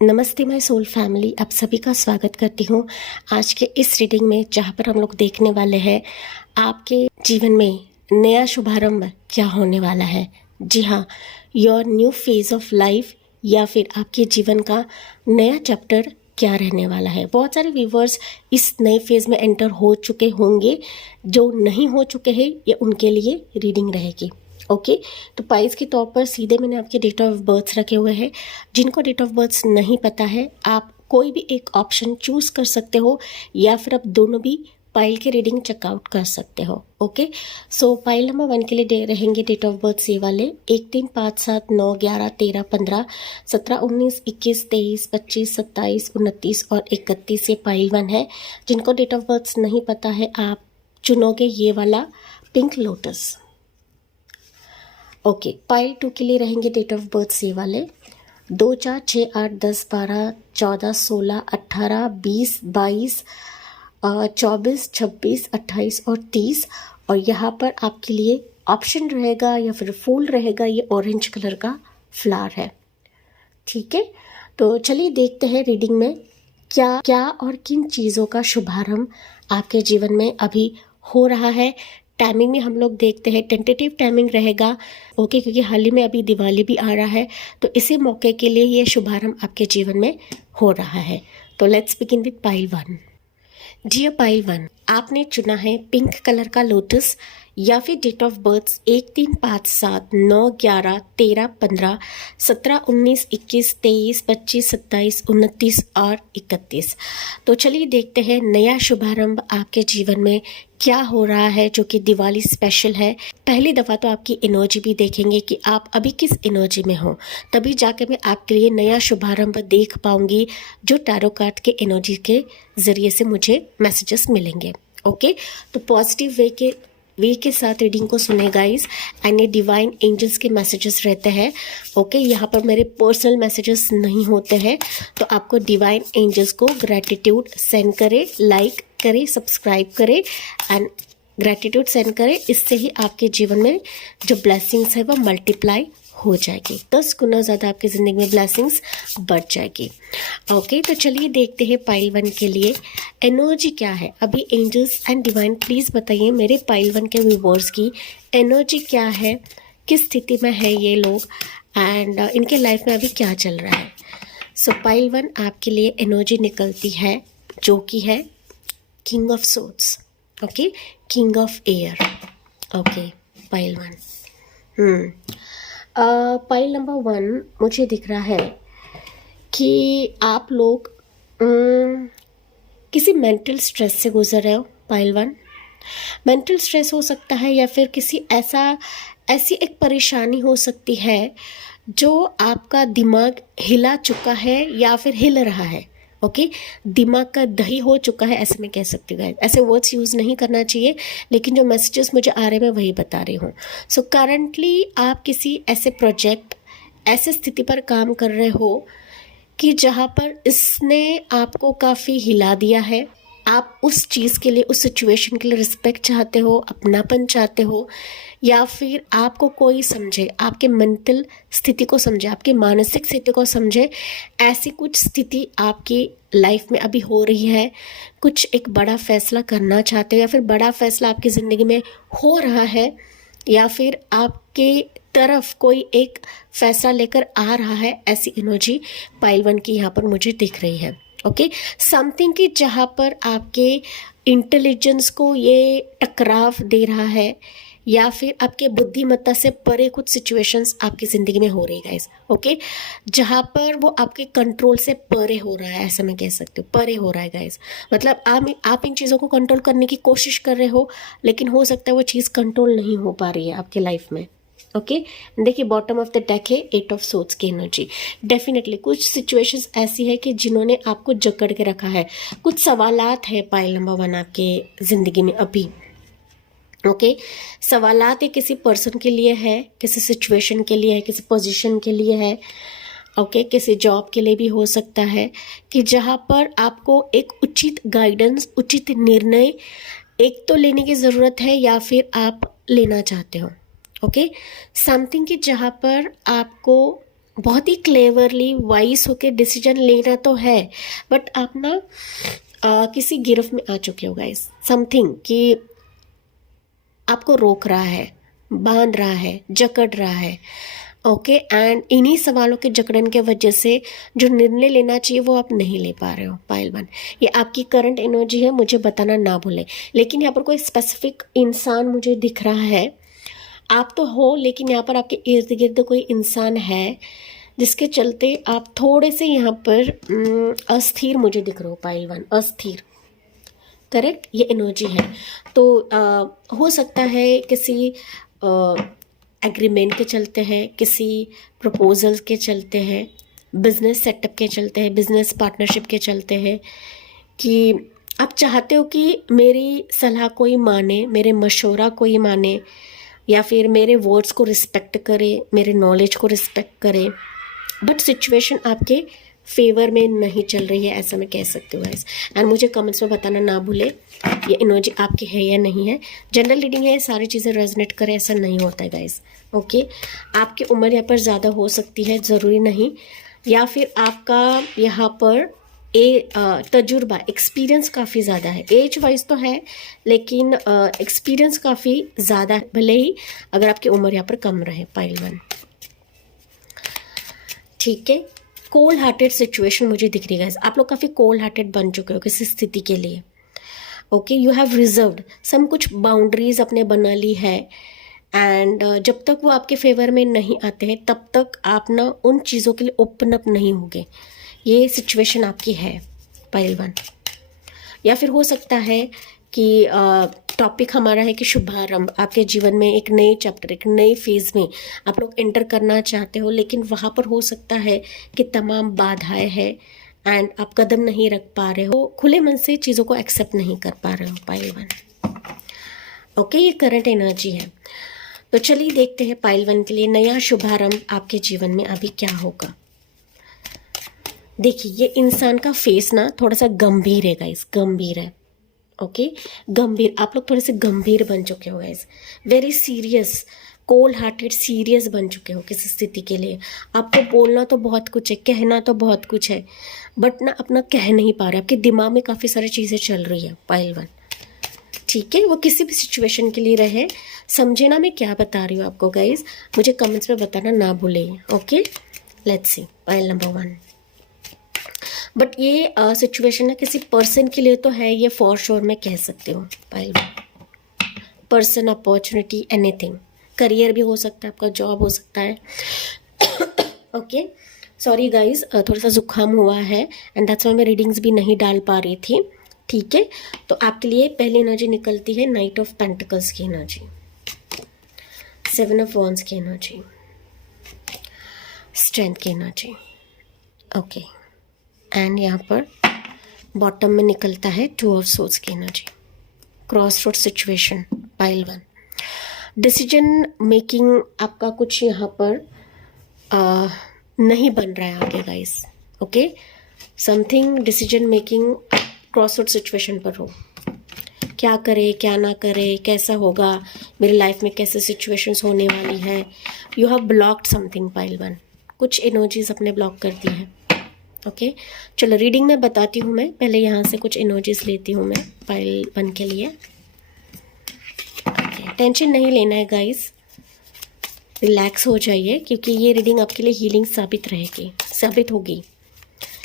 नमस्ते my soul family, आप सभी का स्वागत करती हूँ आज के इस रीडिंग में, जहाँ पर हम लोग देखने वाले हैं आपके जीवन में नया शुभारंभ क्या होने वाला है। जी हाँ, your new phase of life या फिर आपके जीवन का नया चैप्टर क्या रहने वाला है। बहुत सारे व्यूवर्स इस नए फेज में एंटर हो चुके होंगे, जो नहीं हो चुके हैं ये उनके लिए रीडिंग रहेगी। ओके तो पाइस के तौर पर सीधे मैंने आपके डेट ऑफ बर्थ रखे हुए हैं। जिनको डेट ऑफ बर्थ नहीं पता है, आप कोई भी एक ऑप्शन चूज कर सकते हो या फिर आप दोनों भी पाइल के रीडिंग चेकआउट कर सकते हो। ओके सो पाइल नंबर 1 के लिए रहेंगे डेट ऑफ बर्थ ये वाले 1, 3, 5, 7, 9, 11, 13, 15, 17, 19, 21, 23, 25, 27, 29 और 31 ये पाइल 1 है। जिनको डेट ऑफ बर्थ नहीं पता है, आप चुनोगे ये वाला पिंक लोटस। ओके पाइल 2 के लिए रहेंगे डेट ऑफ बर्थ ये वाले 2, 4, 6, 8, 10, 12, 14, 16, 18, 20, 22, 24, 26, 28 और 30। और यहाँ पर आपके लिए ऑप्शन रहेगा या फिर फूल रहेगा, ये ऑरेंज कलर का फ्लावर है। ठीक है, तो चलिए देखते हैं रीडिंग में क्या क्या और किन चीज़ों का शुभारंभ आपके जीवन में अभी हो रहा है। टाइमिंग में हम लोग देखते हैं टेंटेटिव टाइमिंग रहेगा। ओके क्योंकि हाल ही में अभी दिवाली भी आ रहा है, तो इसी मौके के लिए ये शुभारंभ आपके जीवन में हो रहा है। तो let's begin with pile 1। Dear pile 1, आपने चुना है पिंक कलर का लोटस या फिर डेट ऑफ बर्थ 1, 3, 5, 7, 9, 11, 13, 15, 17, 19, 21, 23, 25, 27, 29 और 31। तो चलिए देखते हैं नया शुभारंभ आपके जीवन में क्या हो रहा है, जो कि दिवाली स्पेशल है। पहली दफ़ा तो आपकी एनर्जी भी देखेंगे कि आप अभी किस एनर्जी में हो, तभी जाके मैं आपके लिए नया शुभारंभ देख पाऊंगी, जो टैरो कार्ड के एनर्जी के ज़रिए से मुझे मैसेजेस मिलेंगे। ओके तो पॉजिटिव वे के साथ रीडिंग को सुने गाइस, एंड ये डिवाइन एंजल्स के मैसेजेस रहते हैं। ओके यहाँ पर मेरे पर्सनल मैसेजेस नहीं होते हैं, तो आपको डिवाइन एंजल्स को ग्रैटिट्यूड सेंड करें, लाइक करें, सब्सक्राइब करें एंड ग्रैटिट्यूड सेंड करें। इससे ही आपके जीवन में जो ब्लेसिंग्स है वो मल्टीप्लाई हो जाएगी, 10 गुना ज़्यादा आपकी ज़िंदगी में ब्लेसिंग्स बढ़ जाएगी। ओके तो चलिए देखते हैं पाइल 1 के लिए एनर्जी क्या है अभी। एंजल्स एंड डिवाइन प्लीज़ बताइए मेरे पाइल 1 के व्यूअर्स की एनर्जी क्या है, किस स्थिति में है ये लोग, एंड इनके लाइफ में अभी क्या चल रहा है। सो पाइल 1 आपके लिए एनर्जी निकलती है, जो कि है king of swords. Okay king of air. Okay pile 1 pile number 1 मुझे दिख रहा है कि आप लोग किसी मेंटल स्ट्रेस से गुजर रहे हो। पाइल 1 मेंटल स्ट्रेस हो सकता है या फिर किसी ऐसी एक परेशानी हो सकती है जो आपका दिमाग हिला चुका है या फिर हिल रहा है। ओके दिमाग का दही हो चुका है, ऐसे मैं कह सकती हूँ। ऐसे वर्ड्स यूज़ नहीं करना चाहिए, लेकिन जो मैसेजेस मुझे आ रहे हैं मैं वही बता रही हूँ। सो करंटली आप किसी ऐसे प्रोजेक्ट, ऐसे स्थिति पर काम कर रहे हो कि जहाँ पर इसने आपको काफ़ी हिला दिया है। आप उस चीज़ के लिए, उस सिचुएशन के लिए रिस्पेक्ट चाहते हो, अपनापन चाहते हो, या फिर आपको कोई समझे, आपके मेंटल स्थिति को समझे, आपकी मानसिक स्थिति को समझे। ऐसी कुछ स्थिति आपकी लाइफ में अभी हो रही है। कुछ एक बड़ा फैसला करना चाहते हो या फिर बड़ा फैसला आपकी ज़िंदगी में हो रहा है, या फिर आपके तरफ कोई एक फैसला लेकर आ रहा है। ऐसी एनर्जी पाइल 1 की यहाँ पर मुझे दिख रही है। ओके समथिंग की जहाँ पर आपके इंटेलिजेंस को ये टकराव दे रहा है, या फिर आपके बुद्धिमत्ता से परे कुछ सिचुएशंस आपकी ज़िंदगी में हो रही है गाइस। ओके जहाँ पर वो आपके कंट्रोल से परे हो रहा है, ऐसा मैं कह सकती हूँ, परे हो रहा है गाइस। मतलब आप इन चीज़ों को कंट्रोल करने की कोशिश कर रहे हो, लेकिन हो सकता है वो चीज़ कंट्रोल नहीं हो पा रही है आपके लाइफ में। ओके देखिए बॉटम ऑफ द डेक है 8 ऑफ सोर्ड्स की एनर्जी। डेफिनेटली कुछ सिचुएशंस ऐसी है कि जिन्होंने आपको जकड़ के रखा है। कुछ सवालात है पाइल नंबर 1 आपके ज़िंदगी में अभी। ओके सवालात ये किसी पर्सन के लिए है, किसी सिचुएशन के लिए है, किसी पोजीशन के लिए है। ओके किसी जॉब के लिए भी हो सकता है, कि जहाँ पर आपको एक उचित गाइडेंस, उचित निर्णय एक तो लेने की ज़रूरत है या फिर आप लेना चाहते हो। ओके समथिंग की जहाँ पर आपको बहुत ही क्लेवरली वाइस होके डिसीजन लेना तो है, बट आप ना किसी गिरफ्त में आ चुके हो गाइस, समथिंग कि आपको रोक रहा है, बांध रहा है, जकड़ रहा है। ओके, एंड इन्हीं सवालों के जकड़न के वजह से जो निर्णय लेना चाहिए वो आप नहीं ले पा रहे हो। पाइल वन, ये आपकी करंट एनर्जी है, मुझे बताना ना भूलें। लेकिन यहाँ पर कोई स्पेसिफिक इंसान मुझे दिख रहा है, आप तो हो लेकिन यहाँ पर आपके इर्द गिर्द कोई इंसान है जिसके चलते आप थोड़े से यहाँ पर अस्थिर मुझे दिख रहे हो। पाइल वन, अस्थिर, करेक्ट, ये एनर्जी है। तो हो सकता है किसी एग्रीमेंट के चलते हैं, किसी प्रपोजल के चलते हैं, बिजनेस सेटअप के चलते हैं, बिजनेस पार्टनरशिप के चलते हैं, कि आप चाहते हो कि मेरी सलाह कोई माने, मेरे मशवरा कोई माने, या फिर मेरे वर्ड्स को रिस्पेक्ट करे, मेरे नॉलेज को रिस्पेक्ट करे, बट सिचुएशन आपके फेवर में नहीं चल रही है, ऐसा मैं कह सकती हूँ गाइस। एंड मुझे कमेंट्स में बताना ना भूले ये एनर्जी आपकी है या नहीं है। जनरल रीडिंग है, सारी चीज़ें रेजोनेट करें ऐसा नहीं होता है गाइस। ओके, आपकी उम्र यहाँ पर ज़्यादा हो सकती है, ज़रूरी नहीं, या फिर आपका यहाँ पर तजुर्बा, एक्सपीरियंस काफ़ी ज़्यादा है। एज वाइज तो है लेकिन एक्सपीरियंस काफ़ी ज़्यादा है, भले ही अगर आपकी उम्र यहाँ पर कम रहे। पाइल वन, ठीक है। कोल्ड हार्टेड सिचुएशन मुझे दिख रही है गाइस, आप लोग काफ़ी कोल्ड हार्टेड बन चुके हो किसी स्थिति के लिए। ओके, यू हैव रिजर्व्ड सम, कुछ बाउंड्रीज अपने बना ली है, एंड जब तक वो आपके फेवर में नहीं आते हैं तब तक आप ना उन चीज़ों के लिए ओपन अप नहीं होगे। ये सिचुएशन आपकी है पाइल वन। या फिर हो सकता है कि टॉपिक हमारा है कि शुभारंभ, आपके जीवन में एक नए चैप्टर, एक नए फेज में आप लोग एंटर करना चाहते हो, लेकिन वहाँ पर हो सकता है कि तमाम बाधाएं हैं एंड आप कदम नहीं रख पा रहे हो, खुले मन से चीज़ों को एक्सेप्ट नहीं कर पा रहे हो। पाइल वन, ओके, ये करंट एनर्जी है। तो चलिए देखते हैं पाइल वन के लिए नया शुभारंभ आपके जीवन में अभी क्या होगा। देखिए, ये इंसान का फेस ना थोड़ा सा गंभीर है गाइस, गंभीर है। ओके, गंभीर, आप लोग थोड़े से गंभीर बन चुके हो guys, very serious, cold hearted, serious बन चुके हो किसी स्थिति के लिए। आपको बोलना तो बहुत कुछ है, कहना तो बहुत कुछ है, बट ना अपना कह नहीं पा रहे, आपके दिमाग में काफ़ी सारी चीज़ें चल रही है। पाइल वन, ठीक है, वो किसी भी सिचुएशन के लिए रहे, समझे ना मैं क्या बता रही हूँ आपको गाइस, मुझे कमेंट्स में बताना ना भूलें। Okay, let's see pile number one. But ये सिचुएशन ना किसी पर्सन के लिए तो है, ये फॉर श्योर मैं कह सकती हूँ। Pile person, opportunity, anything, career भी हो सकता है, आपका जॉब हो सकता है। ओके, सॉरी गाइज, थोड़ा सा जुकाम हुआ है एंड दैट्स वाई मैं रीडिंग्स भी नहीं डाल पा रही थी। ठीक है, तो आपके लिए पहली एनर्जी निकलती है नाइट ऑफ पेंटिकल्स की एनर्जी, 7 ऑफ वॉन्ड्स की एनर्जी, स्ट्रेंथ की एनर्जी। ओके, एंड यहाँ पर बॉटम में निकलता है 2 ऑफ सोर्ड्स की energy, cross road situation. Pile one, decision making आपका कुछ यहाँ पर नहीं बन रहा है आगे guys. Okay, something decision making cross road situation पर हो, क्या करे क्या ना करे, कैसा होगा मेरी लाइफ में, कैसे सिचुएशंस होने वाली है। You have blocked something. Pile one, कुछ एनर्जीज अपने ब्लॉक करती हैं। ओके, चलो रीडिंग में बताती हूँ मैं, पहले यहाँ से कुछ एनर्जीज लेती हूँ मैं पाइल वन के लिए। ओके, टेंशन नहीं लेना है गाइस, रिलैक्स हो जाइए, क्योंकि ये रीडिंग आपके लिए हीलिंग साबित होगी,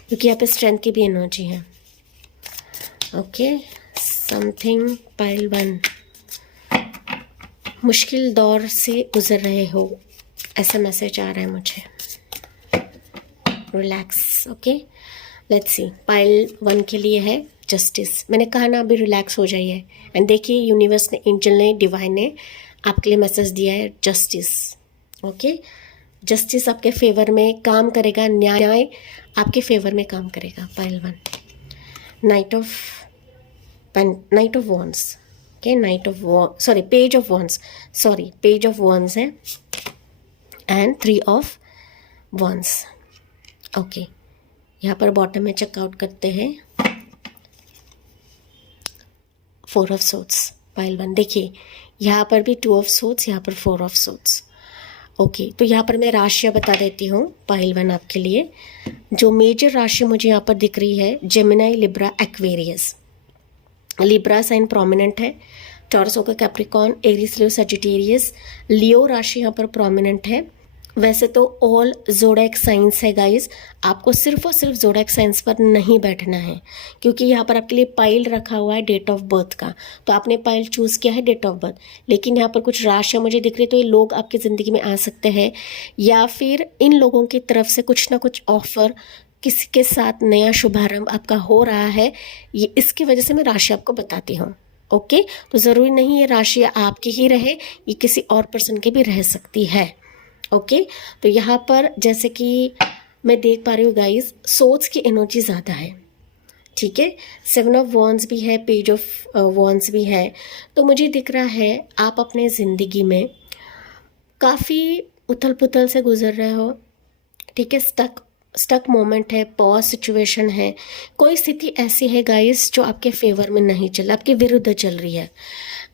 क्योंकि यहाँ पे स्ट्रेंथ की भी एनर्जी है। ओके, समथिंग पाइल वन, मुश्किल दौर से गुजर रहे हो, ऐसा मैसेज आ रहा है मुझे। Relax. Okay, let's see, pile one के लिए है जस्टिस। मैंने कहा ना अभी रिलैक्स हो जाइए, एंड देखिए यूनिवर्स ने, एंजल ने, डिवाइन ने आपके लिए मैसेज दिया है जस्टिस। ओके, जस्टिस आपके फेवर में काम करेगा, न्याय आपके फेवर में काम करेगा। Pile one, night of wands. Okay, page of wands है एंड 3 ऑफ वॉन्ड्स। ओके, यहाँ पर बॉटम में चेकआउट करते हैं 4 ऑफ सोर्ड्स। पाइल वन, देखिए यहाँ पर भी 2 ऑफ सोर्ड्स, यहाँ पर 4 ऑफ सोर्ड्स। ओके, तो यहाँ पर मैं राशियाँ बता देती हूँ पाइल वन आपके लिए। जो मेजर राशि मुझे यहाँ पर दिख रही है, Gemini, Libra, Aquarius. Libra sign prominent है, टॉरस होकर Capricorn, Aries, Leo, Sagittarius. Leo राशि यहाँ पर प्रोमिनेंट है। वैसे तो ऑल जोडेक साइंस है गाइस, आपको सिर्फ और सिर्फ जोडेक साइंस पर नहीं बैठना है, क्योंकि यहाँ पर आपके लिए पाइल रखा हुआ है डेट ऑफ बर्थ का, तो आपने पाइल चूज़ किया है डेट ऑफ बर्थ। लेकिन यहाँ पर कुछ राशियाँ मुझे दिख रही, तो ये लोग आपकी ज़िंदगी में आ सकते हैं, या फिर इन लोगों की तरफ से कुछ ना कुछ ऑफर, किसी के साथ नया शुभारंभ आपका हो रहा है, ये इसकी वजह से मैं राशि आपको बताती हूँ। ओके, तो ज़रूरी नहीं ये राशि आपकी ही रहे, ये किसी और पर्सन की भी रह सकती है। ओके, तो यहाँ पर जैसे कि मैं देख पा रही हूँ गाइस, सोच की एनर्जी ज़्यादा है, ठीक है। 7 ऑफ वॉन्ड्स भी है, पेज ऑफ वॉन्ड्स भी है। तो मुझे दिख रहा है आप अपने ज़िंदगी में काफ़ी उथल पुथल से गुजर रहे हो, ठीक है। स्टक मोमेंट है, पॉज सिचुएशन है, कोई स्थिति ऐसी है गाइस जो आपके फेवर में नहीं चल, आपके विरुद्ध चल रही है।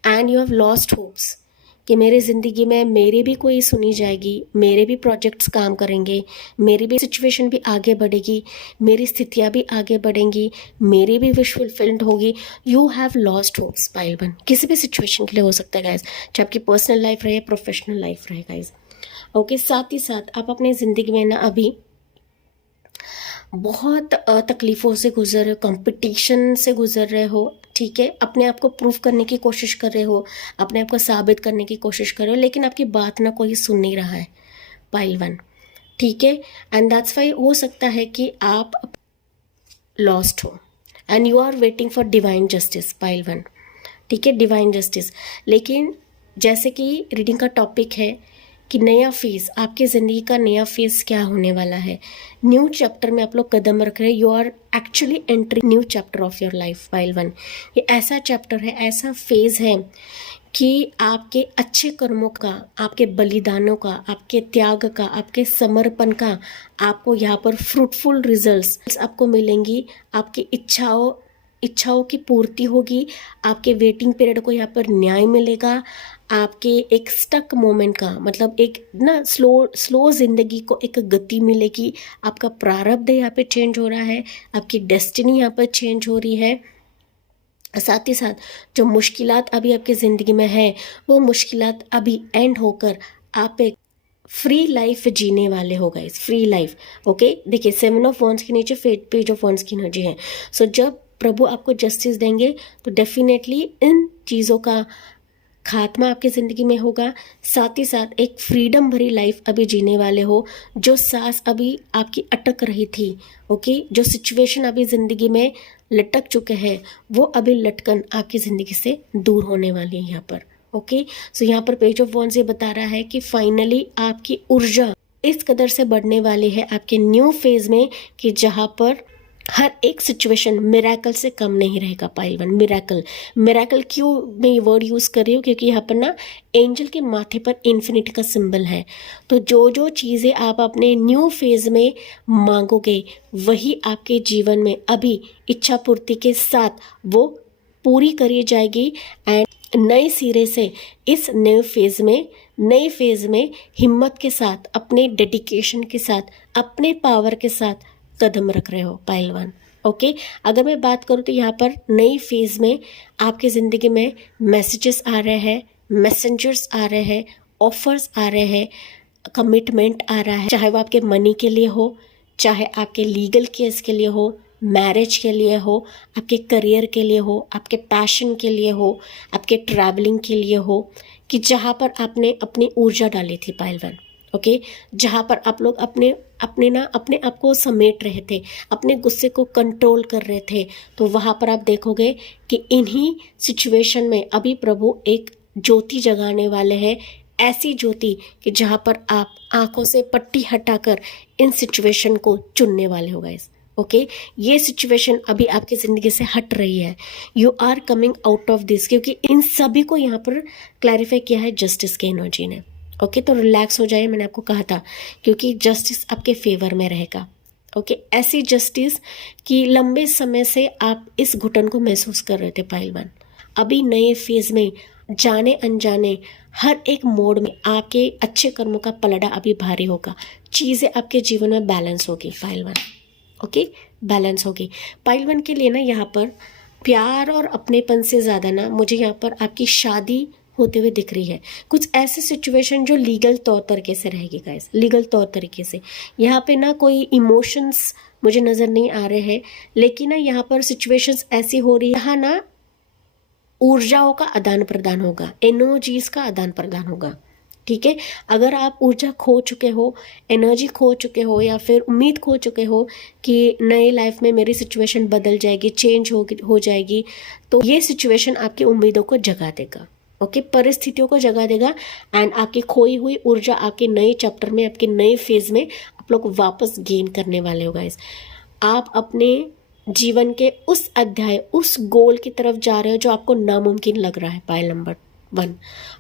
And you have lost hopes कि मेरी ज़िंदगी में मेरी भी कोई सुनी जाएगी, मेरे भी प्रोजेक्ट्स काम करेंगे, मेरी भी सिचुएशन भी आगे बढ़ेगी, मेरी स्थितियाँ भी आगे बढ़ेंगी, मेरी भी विश फुलफिल्ड होगी। You have lost hopes pile one, किसी भी सिचुएशन के लिए हो सकता है गाइस, चाहे आपकी पर्सनल लाइफ रहे, प्रोफेशनल लाइफ रहे गाइस। ओके, साथ ही साथ आप अपनी ज़िंदगी में ना अभी बहुत तकलीफ़ों से गुजर रहे हो, कंपटीशन से गुजर रहे हो, ठीक है। अपने आप को प्रूव करने की कोशिश कर रहे हो, अपने आप को साबित करने की कोशिश कर रहे हो, लेकिन आपकी बात ना कोई सुन नहीं रहा है पाइल वन, ठीक है। एंड दैट्स वाई हो सकता है कि आप लॉस्ट हो and you are waiting for divine justice pile one, ठीक है, डिवाइन जस्टिस। लेकिन जैसे कि रीडिंग का टॉपिक है कि नया फेज़, आपकी ज़िंदगी का नया फेज़ क्या होने वाला है, न्यू चैप्टर में आप लोग कदम रख रहे हैं। You are actually entering new chapter of your life pile one. ये ऐसा चैप्टर है, ऐसा फेज़ है कि आपके अच्छे कर्मों का, आपके बलिदानों का, आपके त्याग का, आपके समर्पण का आपको यहाँ पर फ्रूटफुल रिजल्ट्स आपको मिलेंगी। आपकी इच्छाओं की पूर्ति होगी, आपके वेटिंग पीरियड को यहाँ पर न्याय मिलेगा, आपके एक स्टक मोमेंट का मतलब एक ना स्लो ज़िंदगी को एक गति मिलेगी, आपका प्रारब्ध यहाँ पे चेंज हो रहा है, आपकी डेस्टिनी यहाँ पर चेंज हो रही है। साथ ही साथ जो मुश्किलात अभी आपकी ज़िंदगी में है, वो मुश्किलात अभी एंड होकर आप एक फ्री लाइफ जीने वाले हो गए, फ्री लाइफ। ओके, देखिए 7 ऑफ वॉन्ड्स के नीचे पेज ऑफ वॉन्ड्स की एनर्जी है। सो जब प्रभु आपको जस्टिस देंगे तो डेफिनेटली इन चीज़ों का खात्मा आपकी ज़िंदगी में होगा। साथ ही साथ एक फ्रीडम भरी लाइफ अभी जीने वाले हो। जो सांस अभी आपकी अटक रही थी, ओके, जो सिचुएशन अभी ज़िंदगी में लटक चुके हैं, वो अभी लटकन आपकी ज़िंदगी से दूर होने वाली है यहाँ पर। ओके, सो यहाँ पर पेज ऑफ वॉन्ड्स ये बता रहा है कि फाइनली आपकी ऊर्जा इस कदर से बढ़ने वाली है आपके न्यू फेज़ में कि जहाँ पर हर एक सिचुएशन मिरेकल से कम नहीं रहेगा पाइल वन। मिरेकल क्यों मैं ये वर्ड यूज़ कर रही हूँ, क्योंकि यहाँ पर ना एंजल के माथे पर इन्फिनिटी का सिंबल है। तो जो जो चीज़ें आप अपने न्यू फेज़ में मांगोगे, वही आपके जीवन में अभी इच्छा पूर्ति के साथ वो पूरी करी जाएगी। एंड नए सिरे से इस नए फेज़ में हिम्मत के साथ, अपने डेडिकेशन के साथ, अपने पावर के साथ कदम रख रहे हो पाइल वन। ओके, अगर मैं बात करूँ तो यहाँ पर नई फेज़ में आपकी ज़िंदगी में मैसेजेस आ रहे हैं, मैसेंजर्स आ रहे हैं, ऑफर्स आ रहे हैं, कमिटमेंट आ रहा है, चाहे वो आपके मनी के लिए हो, चाहे आपके लीगल केस के लिए हो, मैरिज के लिए हो, आपके करियर के लिए हो, आपके पैशन के लिए हो, आपके ट्रैवलिंग के लिए हो, कि जहाँ पर आपने अपनी ऊर्जा डाली थी पाइल वन। ओके, जहाँ पर आप लोग अपने आप को समेट रहे थे, अपने गुस्से को कंट्रोल कर रहे थे, तो वहाँ पर आप देखोगे कि इन्हीं सिचुएशन में अभी प्रभु एक ज्योति जगाने वाले हैं, ऐसी ज्योति कि जहाँ पर आप आंखों से पट्टी हटाकर इन सिचुएशन को चुनने वाले हो गाइस। ओके, ये सिचुएशन अभी आपकी ज़िंदगी से हट रही है। You are coming out of this, क्योंकि इन सभी को यहाँ पर क्लैरिफाई किया है जस्टिस के एनर्जी ने। ओके, तो रिलैक्स हो जाए, मैंने आपको कहा था, क्योंकि जस्टिस आपके फेवर में रहेगा। ओके, ऐसी जस्टिस कि लंबे समय से आप इस घुटन को महसूस कर रहे थे पाइल वन, अभी नए फेज़ में जाने अनजाने हर एक मोड में आके अच्छे कर्मों का पलड़ा अभी भारी होगा। चीज़ें आपके जीवन में बैलेंस होगी पाइल वन। ओके, बैलेंस होगी। पाइल वन के लिए ना यहाँ पर प्यार और अपनेपन से ज़्यादा ना मुझे यहाँ पर आपकी शादी होते हुए दिख रही है। कुछ ऐसे सिचुएशन जो लीगल तौर तरीके से रहेगी गाइस, लीगल तौर तरीके से। यहाँ पे ना कोई इमोशंस मुझे नज़र नहीं आ रहे हैं, लेकिन ना यहाँ पर सिचुएशंस ऐसी हो रही है, यहाँ ना ऊर्जाओं का आदान प्रदान होगा, एनर्जीज का आदान प्रदान होगा। ठीक है, अगर आप ऊर्जा खो चुके हो, एनर्जी खो चुके हो, या फिर उम्मीद खो चुके हो कि नई लाइफ में मेरी सिचुएशन बदल जाएगी, चेंज हो जाएगी, तो ये सिचुएशन आपकी उम्मीदों को जगा देगा। ओके, परिस्थितियों को जगा देगा एंड आपकी खोई हुई ऊर्जा आपके नए चैप्टर में, आपके नए फेज में आप लोग वापस गेन करने वाले हो गाइस। आप अपने जीवन के उस अध्याय, उस गोल की तरफ जा रहे हो जो आपको नामुमकिन लग रहा है। Pile number 1।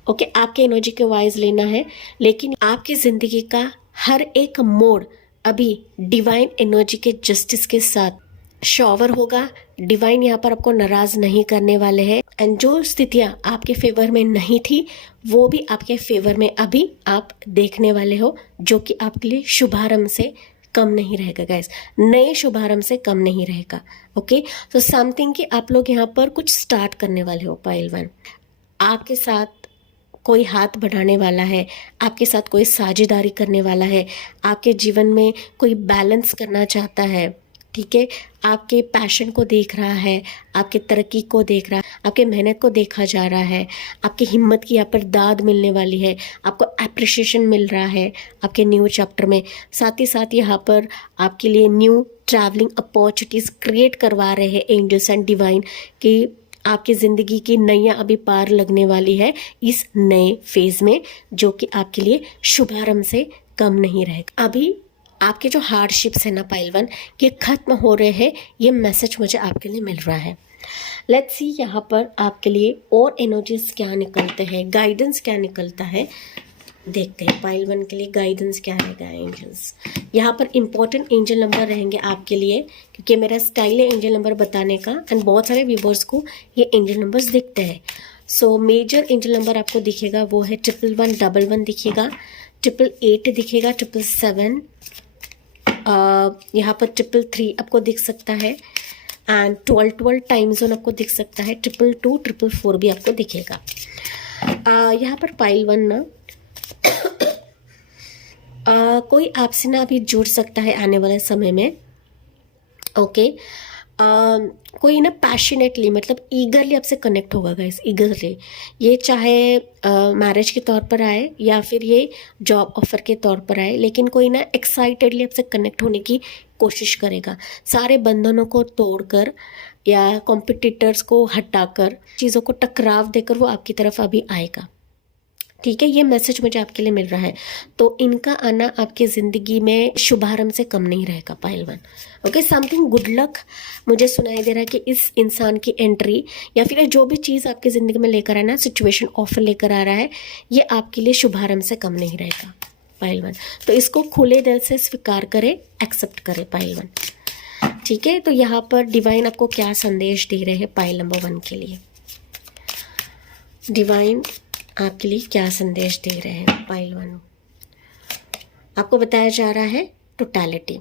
ओके, आपके एनर्जी के वाइज लेना है, लेकिन आपकी जिंदगी का हर एक मोड़ अभी डिवाइन एनर्जी के जस्टिस के साथ शॉवर होगा। डिवाइन यहाँ पर आपको नाराज नहीं करने वाले हैं एंड जो स्थितियाँ आपके फेवर में नहीं थी वो भी आपके फेवर में अभी आप देखने वाले हो, जो कि आपके लिए शुभारंभ से कम नहीं रहेगा गाइस, नए शुभारंभ से कम नहीं रहेगा। ओके, तो समथिंग कि आप लोग यहाँ पर कुछ स्टार्ट करने वाले हो। पाइल वन, आपके साथ कोई हाथ बढ़ाने वाला है, आपके साथ कोई साझेदारी करने वाला है, आपके जीवन में कोई बैलेंस करना चाहता है। ठीक है, आपके पैशन को देख रहा है, आपके तरक्की को देख रहा है, आपके मेहनत को देखा जा रहा है, आपकी हिम्मत की यहाँ पर दाद मिलने वाली है, आपको एप्रिशिएशन मिल रहा है आपके न्यू चैप्टर में। साथ ही साथ यहाँ पर आपके लिए न्यू ट्रैवलिंग अपॉर्चुनिटीज़ क्रिएट करवा रहे हैं एंजल्स एंड डिवाइन कि आपकी ज़िंदगी की नैया अभी पार लगने वाली है इस नए फेज़ में, जो कि आपके लिए शुभारंभ से कम नहीं रहेगा। अभी आपके जो हार्डशिप्स है ना पाइल वन, ये खत्म हो रहे हैं, ये मैसेज मुझे आपके लिए मिल रहा है। लेट्स सी यहाँ पर आपके लिए और एनर्जीज क्या निकलते हैं, गाइडेंस क्या निकलता है, देखते हैं पाइल वन के लिए गाइडेंस क्या रहेगा। एंजल्स यहाँ पर इंपॉर्टेंट एंजल नंबर रहेंगे आपके लिए, क्योंकि मेरा स्टाइल है एंजल नंबर बताने का एंड बहुत सारे व्यूवर्स को ये एंजल नंबर्स दिखते हैं। सो मेजर एंजल नंबर आपको दिखेगा वो है 1111 दिखेगा, 888 दिखेगा, 777, यहाँ पर 333 आपको दिख सकता है एंड 12 टाइम जोन आपको दिख सकता है, 222, 444 भी आपको दिखेगा। यहाँ पर पाइल वन ना कोई आपसे ना अभी जुड़ सकता है आने वाले समय में। ओके, कोई ना पैशनेटली मतलब ईगरली आपसे कनेक्ट होगा गाइस, ईगरली। ये चाहे मैरिज के तौर पर आए या फिर ये जॉब ऑफर के तौर पर आए, लेकिन कोई ना एक्साइटेडली आपसे कनेक्ट होने की कोशिश करेगा, सारे बंधनों को तोड़कर या कॉम्पिटिटर्स को हटाकर, चीज़ों को टकराव देकर वो आपकी तरफ अभी आएगा। ठीक है, ये मैसेज मुझे आपके लिए मिल रहा है। तो इनका आना आपकी ज़िंदगी में शुभारंभ से कम नहीं रहेगा pile one. Okay, something good luck मुझे सुनाई दे रहा है कि इस इंसान की एंट्री या फिर जो भी चीज़ आपकी ज़िंदगी में लेकर आना, सिचुएशन ऑफर लेकर आ रहा है, ये आपके लिए शुभारंभ से कम नहीं रहेगा पाइल वन। तो इसको खुले दिल से स्वीकार करें, एक्सेप्ट करें पाइल वन। ठीक है, तो यहाँ पर डिवाइन आपको क्या संदेश दे रहे हैं पाइल नंबर 1 के लिए? डिवाइन आपके लिए क्या संदेश दे रहे हैं पाइल 1? आपको बताया जा रहा है टोटलिटी।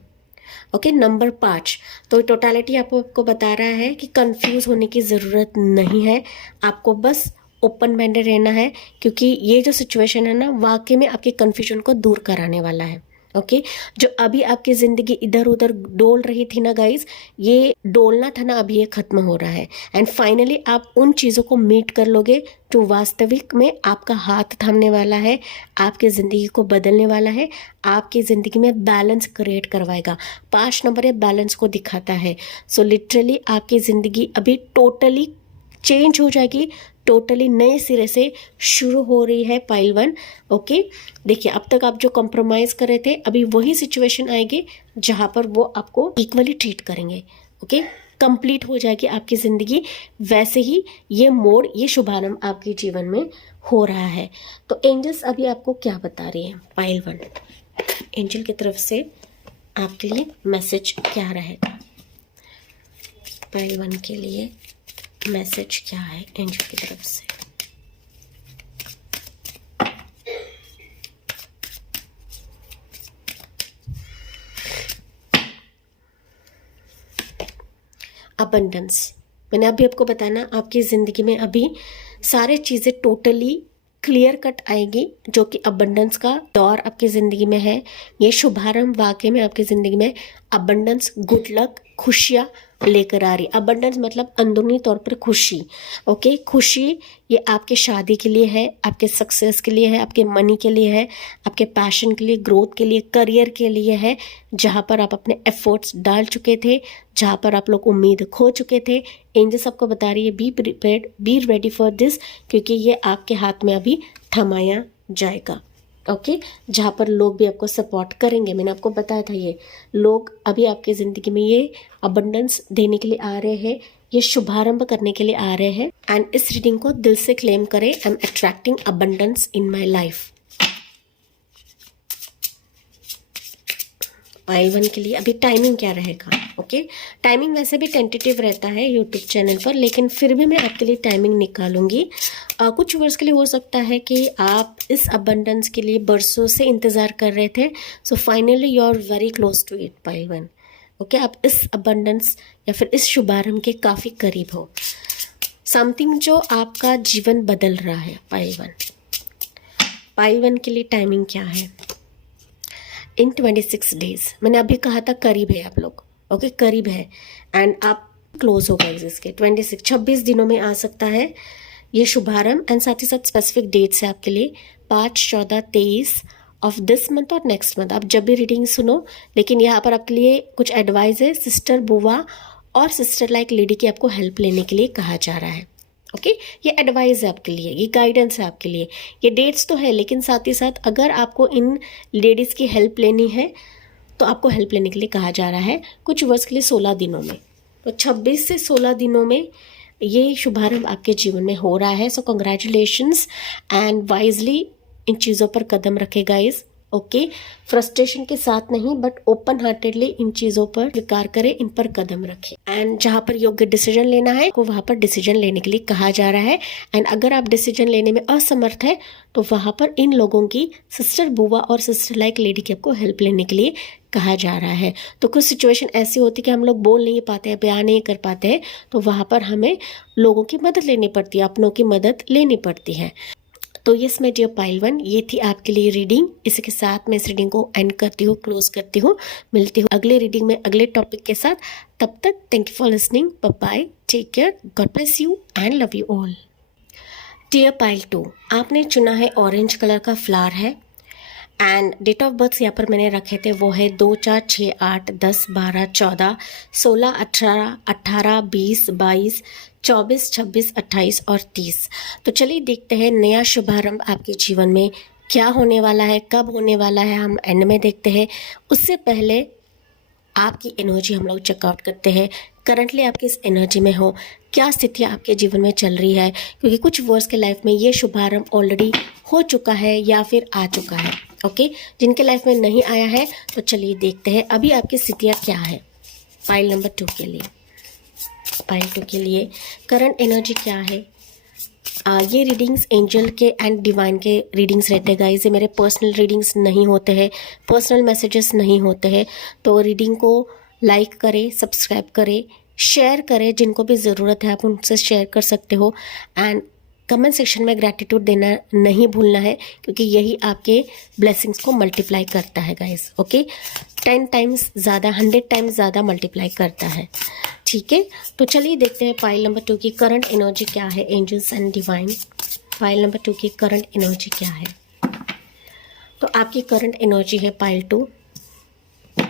Okay, number 5। तो टोटलिटी आपको बता रहा है कि कंफ्यूज होने की ज़रूरत नहीं है, आपको बस ओपन माइंडेड रहना है, क्योंकि ये जो सिचुएशन है ना वाकई में आपके कंफ्यूजन को दूर कराने वाला है। ओके, जो अभी आपकी ज़िंदगी इधर उधर डोल रही थी ना गाइस, ये डोलना था ना, अभी ये ख़त्म हो रहा है एंड फाइनली आप उन चीज़ों को मीट कर लोगे जो वास्तविक में आपका हाथ थामने वाला है, आपकी ज़िंदगी को बदलने वाला है, आपकी ज़िंदगी में बैलेंस क्रिएट करवाएगा। 5 नंबर ये बैलेंस को दिखाता है। सो लिटरली आपकी ज़िंदगी अभी टोटली चेंज हो जाएगी, टोटली नए सिरे से शुरू हो रही है पाइल 1। ओके, देखिए अब तक आप जो कॉम्प्रोमाइज़ कर रहे थे, अभी वही सिचुएशन आएगी जहाँ पर वो आपको इक्वली ट्रीट करेंगे। ओके, कंप्लीट हो जाएगी आपकी ज़िंदगी, वैसे ही ये मोड़, ये शुभारंभ आपके जीवन में हो रहा है। तो एंजल्स अभी आपको क्या बता रही हैं पाइल 1? एंजल की तरफ से आपके लिए मैसेज क्या रहेगा? पाइल 1 के लिए मैसेज क्या है एंजल की तरफ से? अबंडेंस। मैंने अभी आपको बताया ना, आपकी ज़िंदगी में अभी सारे चीज़ें टोटली क्लियर कट आएगी, जो कि अबंडेंस का दौर आपकी ज़िंदगी में है। ये शुभारंभ वाकई में आपकी ज़िंदगी में अबंडेंस, गुड लक, खुशियाँ लेकर आ रही। अबंडेंस मतलब अंदरूनी तौर पर खुशी। ओके, खुशी ये आपके शादी के लिए है, आपके सक्सेस के लिए है, आपके मनी के लिए है, आपके पैशन के लिए, ग्रोथ के लिए, करियर के लिए है, जहाँ पर आप अपने एफर्ट्स डाल चुके थे, जहाँ पर आप लोग उम्मीद खो चुके थे। एंजल्स आपको बता रही है be prepared, be ready for this, क्योंकि ये आपके हाथ में अभी थमाया जाएगा। ओके, जहाँ पर लोग भी आपको सपोर्ट करेंगे। मैंने आपको बताया था ये लोग अभी आपके ज़िंदगी में ये अबंडेंस देने के लिए आ रहे हैं, ये शुभारंभ करने के लिए आ रहे हैं। एंड इस रीडिंग को दिल से क्लेम करें, I am attracting abundance in my life. Pile 1 के लिए अभी टाइमिंग क्या रहेगा? ओके, टाइमिंग वैसे भी टेंटेटिव रहता है यूट्यूब चैनल पर, लेकिन फिर भी मैं आपके लिए टाइमिंग निकालूंगी। कुछ वर्ष के लिए हो सकता है कि आप इस अबंडेंस के लिए बरसों से इंतज़ार कर रहे थे, so finally you are very close to it pile 1। Okay, आप इस अबंडेंस या फिर इस शुभारंभ के काफ़ी करीब हो। समथिंग जो आपका जीवन बदल रहा है पाइल 1। पाइल 1 के लिए टाइमिंग क्या है? इन 26 डेज, मैंने अभी कहा था करीब है आप लोग। ओके, करीब है एंड आप क्लोज हो गए इसके 26 दिनों में आ सकता है ये शुभारंभ। एंड साथ ही साथ स्पेसिफिक डेट्स है आपके लिए 5, 14, 23 ऑफ दिस मंथ और नेक्स्ट मंथ। आप जब भी रीडिंग सुनो, लेकिन यहाँ पर आपके लिए कुछ एडवाइस है, सिस्टर, बुआ और सिस्टर लाइक लेडी की आपको हेल्प लेने के लिए कहा जा रहा है। ओके, ये एडवाइस है आपके लिए, ये गाइडेंस है आपके लिए। ये डेट्स तो है, लेकिन साथ ही साथ अगर आपको इन लेडीज़ की हेल्प लेनी है तो आपको हेल्प लेने के लिए कहा जा रहा है कुछ वर्ष के लिए 16 दिनों में। तो 26 से 16 दिनों में ये शुभारंभ आपके जीवन में हो रहा है। सो कंग्रेचुलेशंस एंड वाइजली इन चीज़ों पर कदम रखे गाइस। ओके, फ्रस्ट्रेशन के साथ नहीं, बट ओपन हार्टेडली इन चीज़ों पर विकार करें, इन पर कदम रखें। एंड जहाँ पर योग्य डिसीजन लेना है को वहाँ पर डिसीजन लेने के लिए कहा जा रहा है। एंड अगर आप डिसीजन लेने में असमर्थ है तो वहाँ पर इन लोगों की, सिस्टर, बुआ और सिस्टर लाइक लेडी की आपको हेल्प लेने के लिए कहा जा रहा है। तो कुछ सिचुएशन ऐसी होती है कि हम लोग बोल नहीं पाते हैं, बयान नहीं कर पाते हैं, तो वहाँ पर हमें लोगों की मदद लेनी पड़ती है, अपनों की मदद लेनी पड़ती है। तो यस माय डियर पाइल 1, ये थी आपके लिए रीडिंग। इसी के साथ मैं इस रीडिंग को एंड करती हूँ, क्लोज करती हूँ। मिलती हूँ अगले रीडिंग में अगले टॉपिक के साथ। तब तक thank you for listening, bye bye, take care, God bless you and love you all. Dear pile 2, आपने चुना है ऑरेंज कलर का फ्लावर है एंड डेट ऑफ बर्थ यहाँ पर मैंने रखे थे वो है 2, 4, 6, 8, 10, 12, 14, 16, 18, 18, 20, 22, 24, 26, 28 और 30। तो चलिए देखते हैं नया शुभारंभ आपके जीवन में क्या होने वाला है, कब होने वाला है, हम एंड में देखते हैं। उससे पहले आपकी एनर्जी हम लोग चेकआउट करते हैं। करंटली आप किस एनर्जी में हो, क्या स्थितियाँ आपके जीवन में चल रही है, क्योंकि कुछ वर्ष के लाइफ में ये शुभारंभ ऑलरेडी हो चुका है या फिर आ चुका है। ओके, जिनके लाइफ में नहीं आया है तो चलिए देखते हैं अभी आपकी स्थितियाँ क्या है। पाइल नंबर 2 के लिए, पाइल 2 के लिए करंट एनर्जी क्या है। ये रीडिंग्स एंजल के एंड डिवाइन के रीडिंग्स रहते हैं गाइस, ये मेरे पर्सनल रीडिंग्स नहीं होते हैं, पर्सनल मैसेजेस नहीं होते हैं। तो रीडिंग को लाइक करें, सब्सक्राइब करें, शेयर करें, जिनको भी ज़रूरत है आप उनसे शेयर कर सकते हो। एंड कमेंट सेक्शन में ग्रैटिट्यूड देना नहीं भूलना है, क्योंकि यही आपके ब्लेसिंग्स को मल्टीप्लाई करता है गाइस। ओके, 10 टाइम्स ज़्यादा, 100 टाइम्स ज़्यादा मल्टीप्लाई करता है। ठीक है, तो चलिए देखते हैं पाइल नंबर 2 की करंट एनर्जी क्या है। Angels and divine, pile number 2 की करंट एनर्जी क्या है। तो आपकी करंट एनर्जी है pile 2,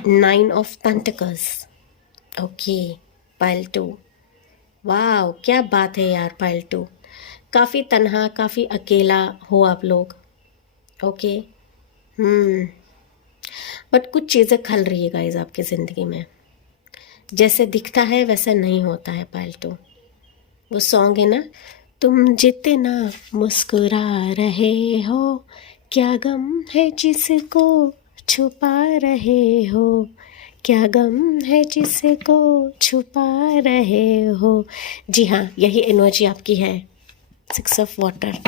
9 of pentacles. Okay, pile 2, वाह क्या बात है यार। पाइल 2 काफ़ी तन्हा, काफ़ी अकेला हो आप लोग। ओके, बट कुछ चीज़ें खल रही है गाइस आपकी ज़िंदगी में। जैसे दिखता है वैसा नहीं होता है पाइल 2। वो सॉन्ग है ना, तुम जितना मुस्कुरा रहे हो, क्या गम है जिसको छुपा रहे हो, क्या गम है जिसको छुपा रहे हो। जी हाँ, यही एनर्जी आपकी है। 6 ऑफ वाटर,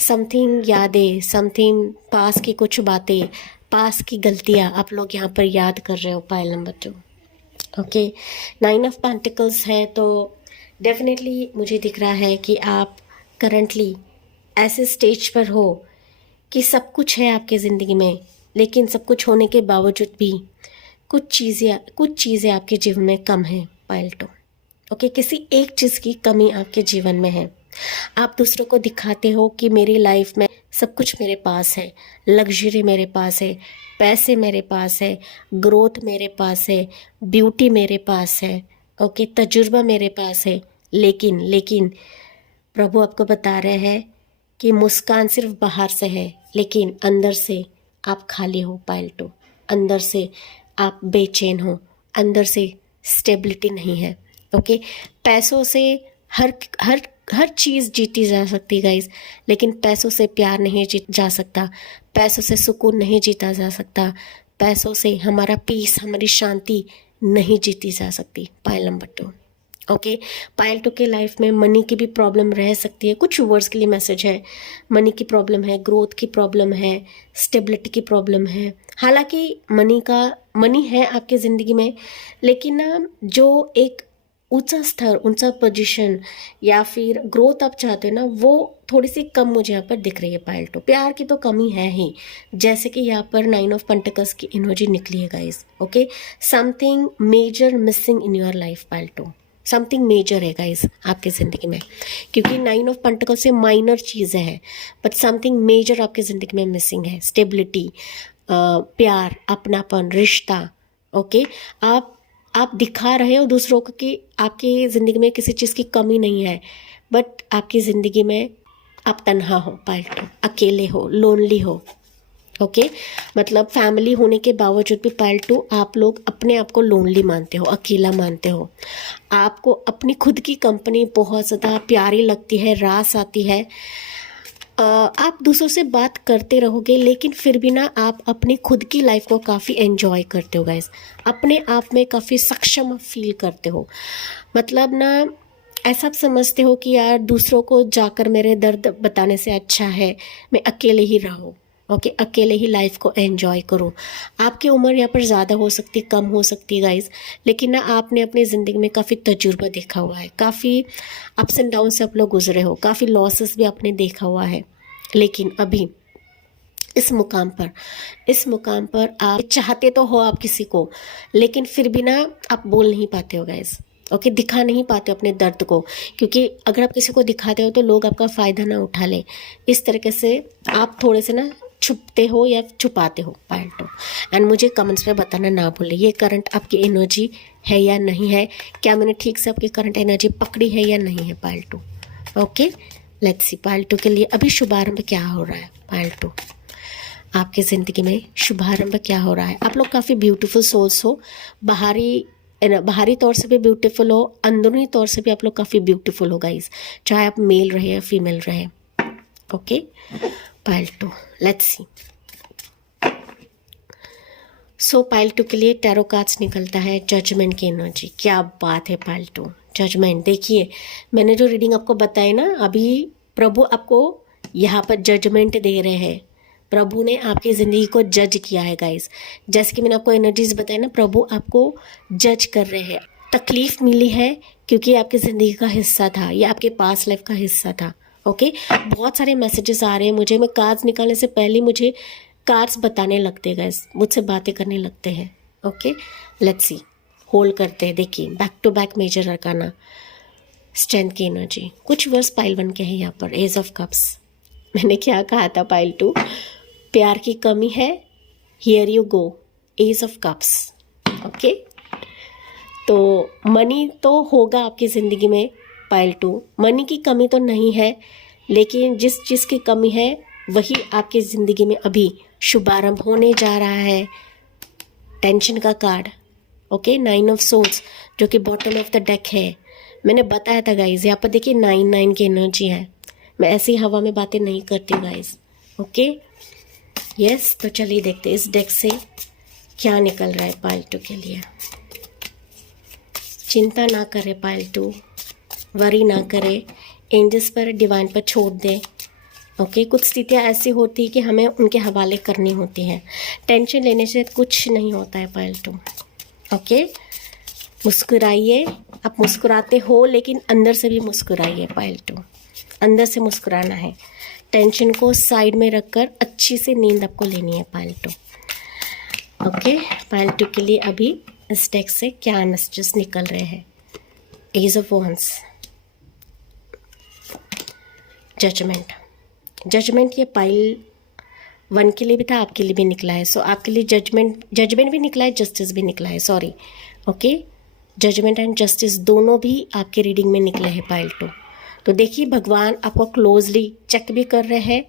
समथिंग यादें, समथिंग पास की कुछ बातें, पास की गलतियाँ आप लोग यहाँ पर याद कर रहे हो pile number 2। Okay, 9 of pentacles है तो डेफिनेटली मुझे दिख रहा है कि आप करंटली ऐसे स्टेज पर हो कि सब कुछ है आपके ज़िंदगी में, लेकिन सब कुछ होने के बावजूद भी कुछ चीज़ें आपके जीवन में कम हैं पाइल 2। ओके, किसी एक चीज़ की कमी आपके जीवन में है। आप दूसरों को दिखाते हो कि मेरी लाइफ में सब कुछ मेरे पास है, लग्जरी मेरे पास है, पैसे मेरे पास है, ग्रोथ मेरे पास है, ब्यूटी मेरे पास है, ओके, तजुर्बा मेरे पास है, लेकिन प्रभु आपको बता रहे हैं कि मुस्कान सिर्फ बाहर से है, लेकिन अंदर से आप खाली हो पाइल 2। अंदर से आप बेचैन हो, अंदर से स्टेबिलिटी नहीं है। ओके, पैसों से हर चीज़ जीती जा सकती गाइस, लेकिन पैसों से प्यार नहीं जीत जा सकता, पैसों से सुकून नहीं जीता जा सकता, पैसों से हमारा पीस, हमारी शांति नहीं जीती जा सकती। Pile number 2। ओके, पाइल 2 के लाइफ में मनी की भी प्रॉब्लम रह सकती है। कुछ व्यूअर्स के लिए मैसेज है, मनी की प्रॉब्लम है, ग्रोथ की प्रॉब्लम है, स्टेबिलिटी की प्रॉब्लम है। हालांकि मनी है आपकी ज़िंदगी में, लेकिन ना जो एक ऊंचा स्तर, ऊंचा पोजीशन या फिर ग्रोथ आप चाहते हो ना, वो थोड़ी सी कम मुझे यहाँ पर दिख रही है पाइल 2। प्यार की तो कमी है ही, जैसे कि यहाँ पर 9 ऑफ पेंटिकल्स की एनर्जी निकली है guys. Okay, something major missing in your life pile 2। Something major है गाइस आपकी ज़िंदगी में, क्योंकि 9 ऑफ पेंटिकल्स से माइनर चीज़ें हैं, बट समथिंग मेजर आपकी ज़िंदगी में मिसिंग है। स्टेबिलिटी, प्यार, अपनापन, रिश्ता। ओके, आप दिखा रहे हो दूसरों को कि आपकी ज़िंदगी में किसी चीज़ की कमी नहीं है, बट आपकी ज़िंदगी में आप तन्हा हो पाइल 2, अकेले हो, लोनली हो। ओके, मतलब फैमिली होने के बावजूद भी पाइल 2 आप लोग अपने आप को लोनली मानते हो, अकेला मानते हो। आपको अपनी खुद की कंपनी बहुत ज़्यादा प्यारी लगती है, रास आती है। आप दूसरों से बात करते रहोगे, लेकिन फिर भी ना आप अपनी खुद की लाइफ को काफ़ी एंजॉय करते हो गाइस, अपने आप में काफ़ी सक्षम फील करते हो। मतलब ना ऐसा आप समझते हो कि यार दूसरों को जाकर मेरे दर्द बताने से अच्छा है मैं अकेले ही रहूं। ओके, अकेले ही लाइफ को एंजॉय करो। आपकी उम्र यहाँ पर ज़्यादा हो सकती, कम हो सकती गाइस, लेकिन ना आपने अपनी ज़िंदगी में काफ़ी तजुर्बा देखा हुआ है, काफ़ी अप्स एंड डाउन से आप लोग गुजरे हो, काफ़ी लॉसेस भी आपने देखा हुआ है। लेकिन अभी इस मुकाम पर आप चाहते तो हो आप किसी को, लेकिन फिर भी ना आप बोल नहीं पाते हो गाइस। ओके, दिखा नहीं पाते हो अपने दर्द को, क्योंकि अगर आप किसी को दिखाते हो तो लोग आपका फ़ायदा ना उठा लें। इस तरीके से आप थोड़े से ना छुपते हो या छुपाते हो पाइल 2। एंड मुझे कमेंट्स में बताना ना भूलें, ये करंट आपकी एनर्जी है या नहीं है, क्या मैंने ठीक से आपकी करंट एनर्जी पकड़ी है या नहीं है pile 2। Okay, let's see pile 2 के लिए अभी शुभारंभ क्या हो रहा है। पाइल 2, आपकी ज़िंदगी में शुभारंभ क्या हो रहा है। आप लोग काफ़ी ब्यूटीफुल सोल्स हो, बाहरी तौर से भी ब्यूटीफुल हो, अंदरूनी तौर से भी आप लोग काफ़ी ब्यूटीफुल हो गाइस, चाहे आप मेल रहे या फीमेल रहे। Okay, pile 2, let's see. So pile 2 के लिए टैरो कार्ड्स निकलता है जजमेंट की एनर्जी। क्या बात है पाइल 2, जजमेंट। देखिए, मैंने जो रीडिंग आपको बताई ना, अभी प्रभु आपको यहाँ पर जजमेंट दे रहे हैं। प्रभु ने आपकी ज़िंदगी को जज किया है गाइस। जैसे कि मैंने आपको एनर्जीज बताई ना, प्रभु आपको जज कर रहे हैं। तकलीफ मिली है क्योंकि आपकी ज़िंदगी का हिस्सा था, ये आपके पास लाइफ का हिस्सा था। ओके, बहुत सारे मैसेजेस आ रहे हैं मुझे। मैं कार्ड्स निकालने से पहले मुझे कार्ड्स बताने लगते हैं गाइस, मुझसे बातें करने लगते हैं। ओके, लेट्स सी, होल्ड करते हैं। देखिए, back to back major arcana, strength की एनर्जी। कुछ वर्स पाइल 1 के हैं यहाँ पर। एज ऑफ कप्स, मैंने क्या कहा था पाइल 2, प्यार की कमी है, here you go, ace of cups. Okay, तो मनी तो होगा आपकी ज़िंदगी में पाइल 2, मनी की कमी तो नहीं है, लेकिन जिस चीज़ की कमी है वही आपकी ज़िंदगी में अभी शुभारंभ होने जा रहा है। टेंशन का कार्ड। ओके, 9 ऑफ सोर्ड्स जो कि बॉटम ऑफ द डेक है। मैंने बताया था गाइज, यहाँ पर देखिए 9 की एनर्जी है। मैं ऐसी हवा में बातें नहीं करती गाइज। ओके, यस, तो चलिए देखते हैं इस डेक से क्या निकल रहा है पाइल 2 के लिए। चिंता ना करे पाइल 2, वरी ना करे, एंजल्स पर, डिवाइन पर छोड़ दें। ओके, कुछ स्थितियाँ ऐसी होती है कि हमें उनके हवाले करनी होती हैं। टेंशन लेने से कुछ नहीं होता है पाइल 2। ओके, मुस्कुराइए, आप मुस्कुराते हो लेकिन अंदर से भी मुस्कुराइए। पाइल 2, अंदर से मुस्कुराना है। टेंशन को साइड में रखकर अच्छी से नींद आपको लेनी है पाइल 2। ओके, पाइल 2 के लिए अभी इस डेक से क्या मैसेजेस निकल रहे हैं? Ace of wands, judgement. Judgement ये पाइल 1 के लिए भी था, आपके लिए भी निकला है। सो आपके लिए जजमेंट भी निकला है, जस्टिस भी निकला है, sorry. Okay, judgement and justice दोनों भी आपके रीडिंग में निकले हैं पाइल 2। तो देखिए, भगवान आपको क्लोजली चेक भी कर रहे हैं,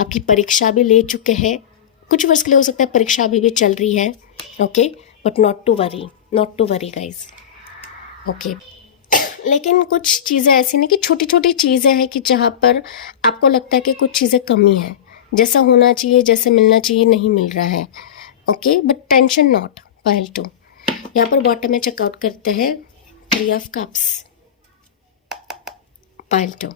आपकी परीक्षा भी ले चुके हैं। कुछ वर्ष के लिए हो सकता है परीक्षा अभी भी चल रही है, okay, but not to worry guys. Okay, लेकिन कुछ चीज़ें ऐसी नहीं कि छोटी छोटी चीज़ें हैं कि जहाँ पर आपको लगता है कि कुछ चीज़ें कमी है, जैसा होना चाहिए, जैसे मिलना चाहिए, नहीं मिल रहा है। Okay, but tension not. Pile 2 यहाँ पर बॉटम में चेकआउट करते हैं 3 ऑफ कप्स, पाइल 2।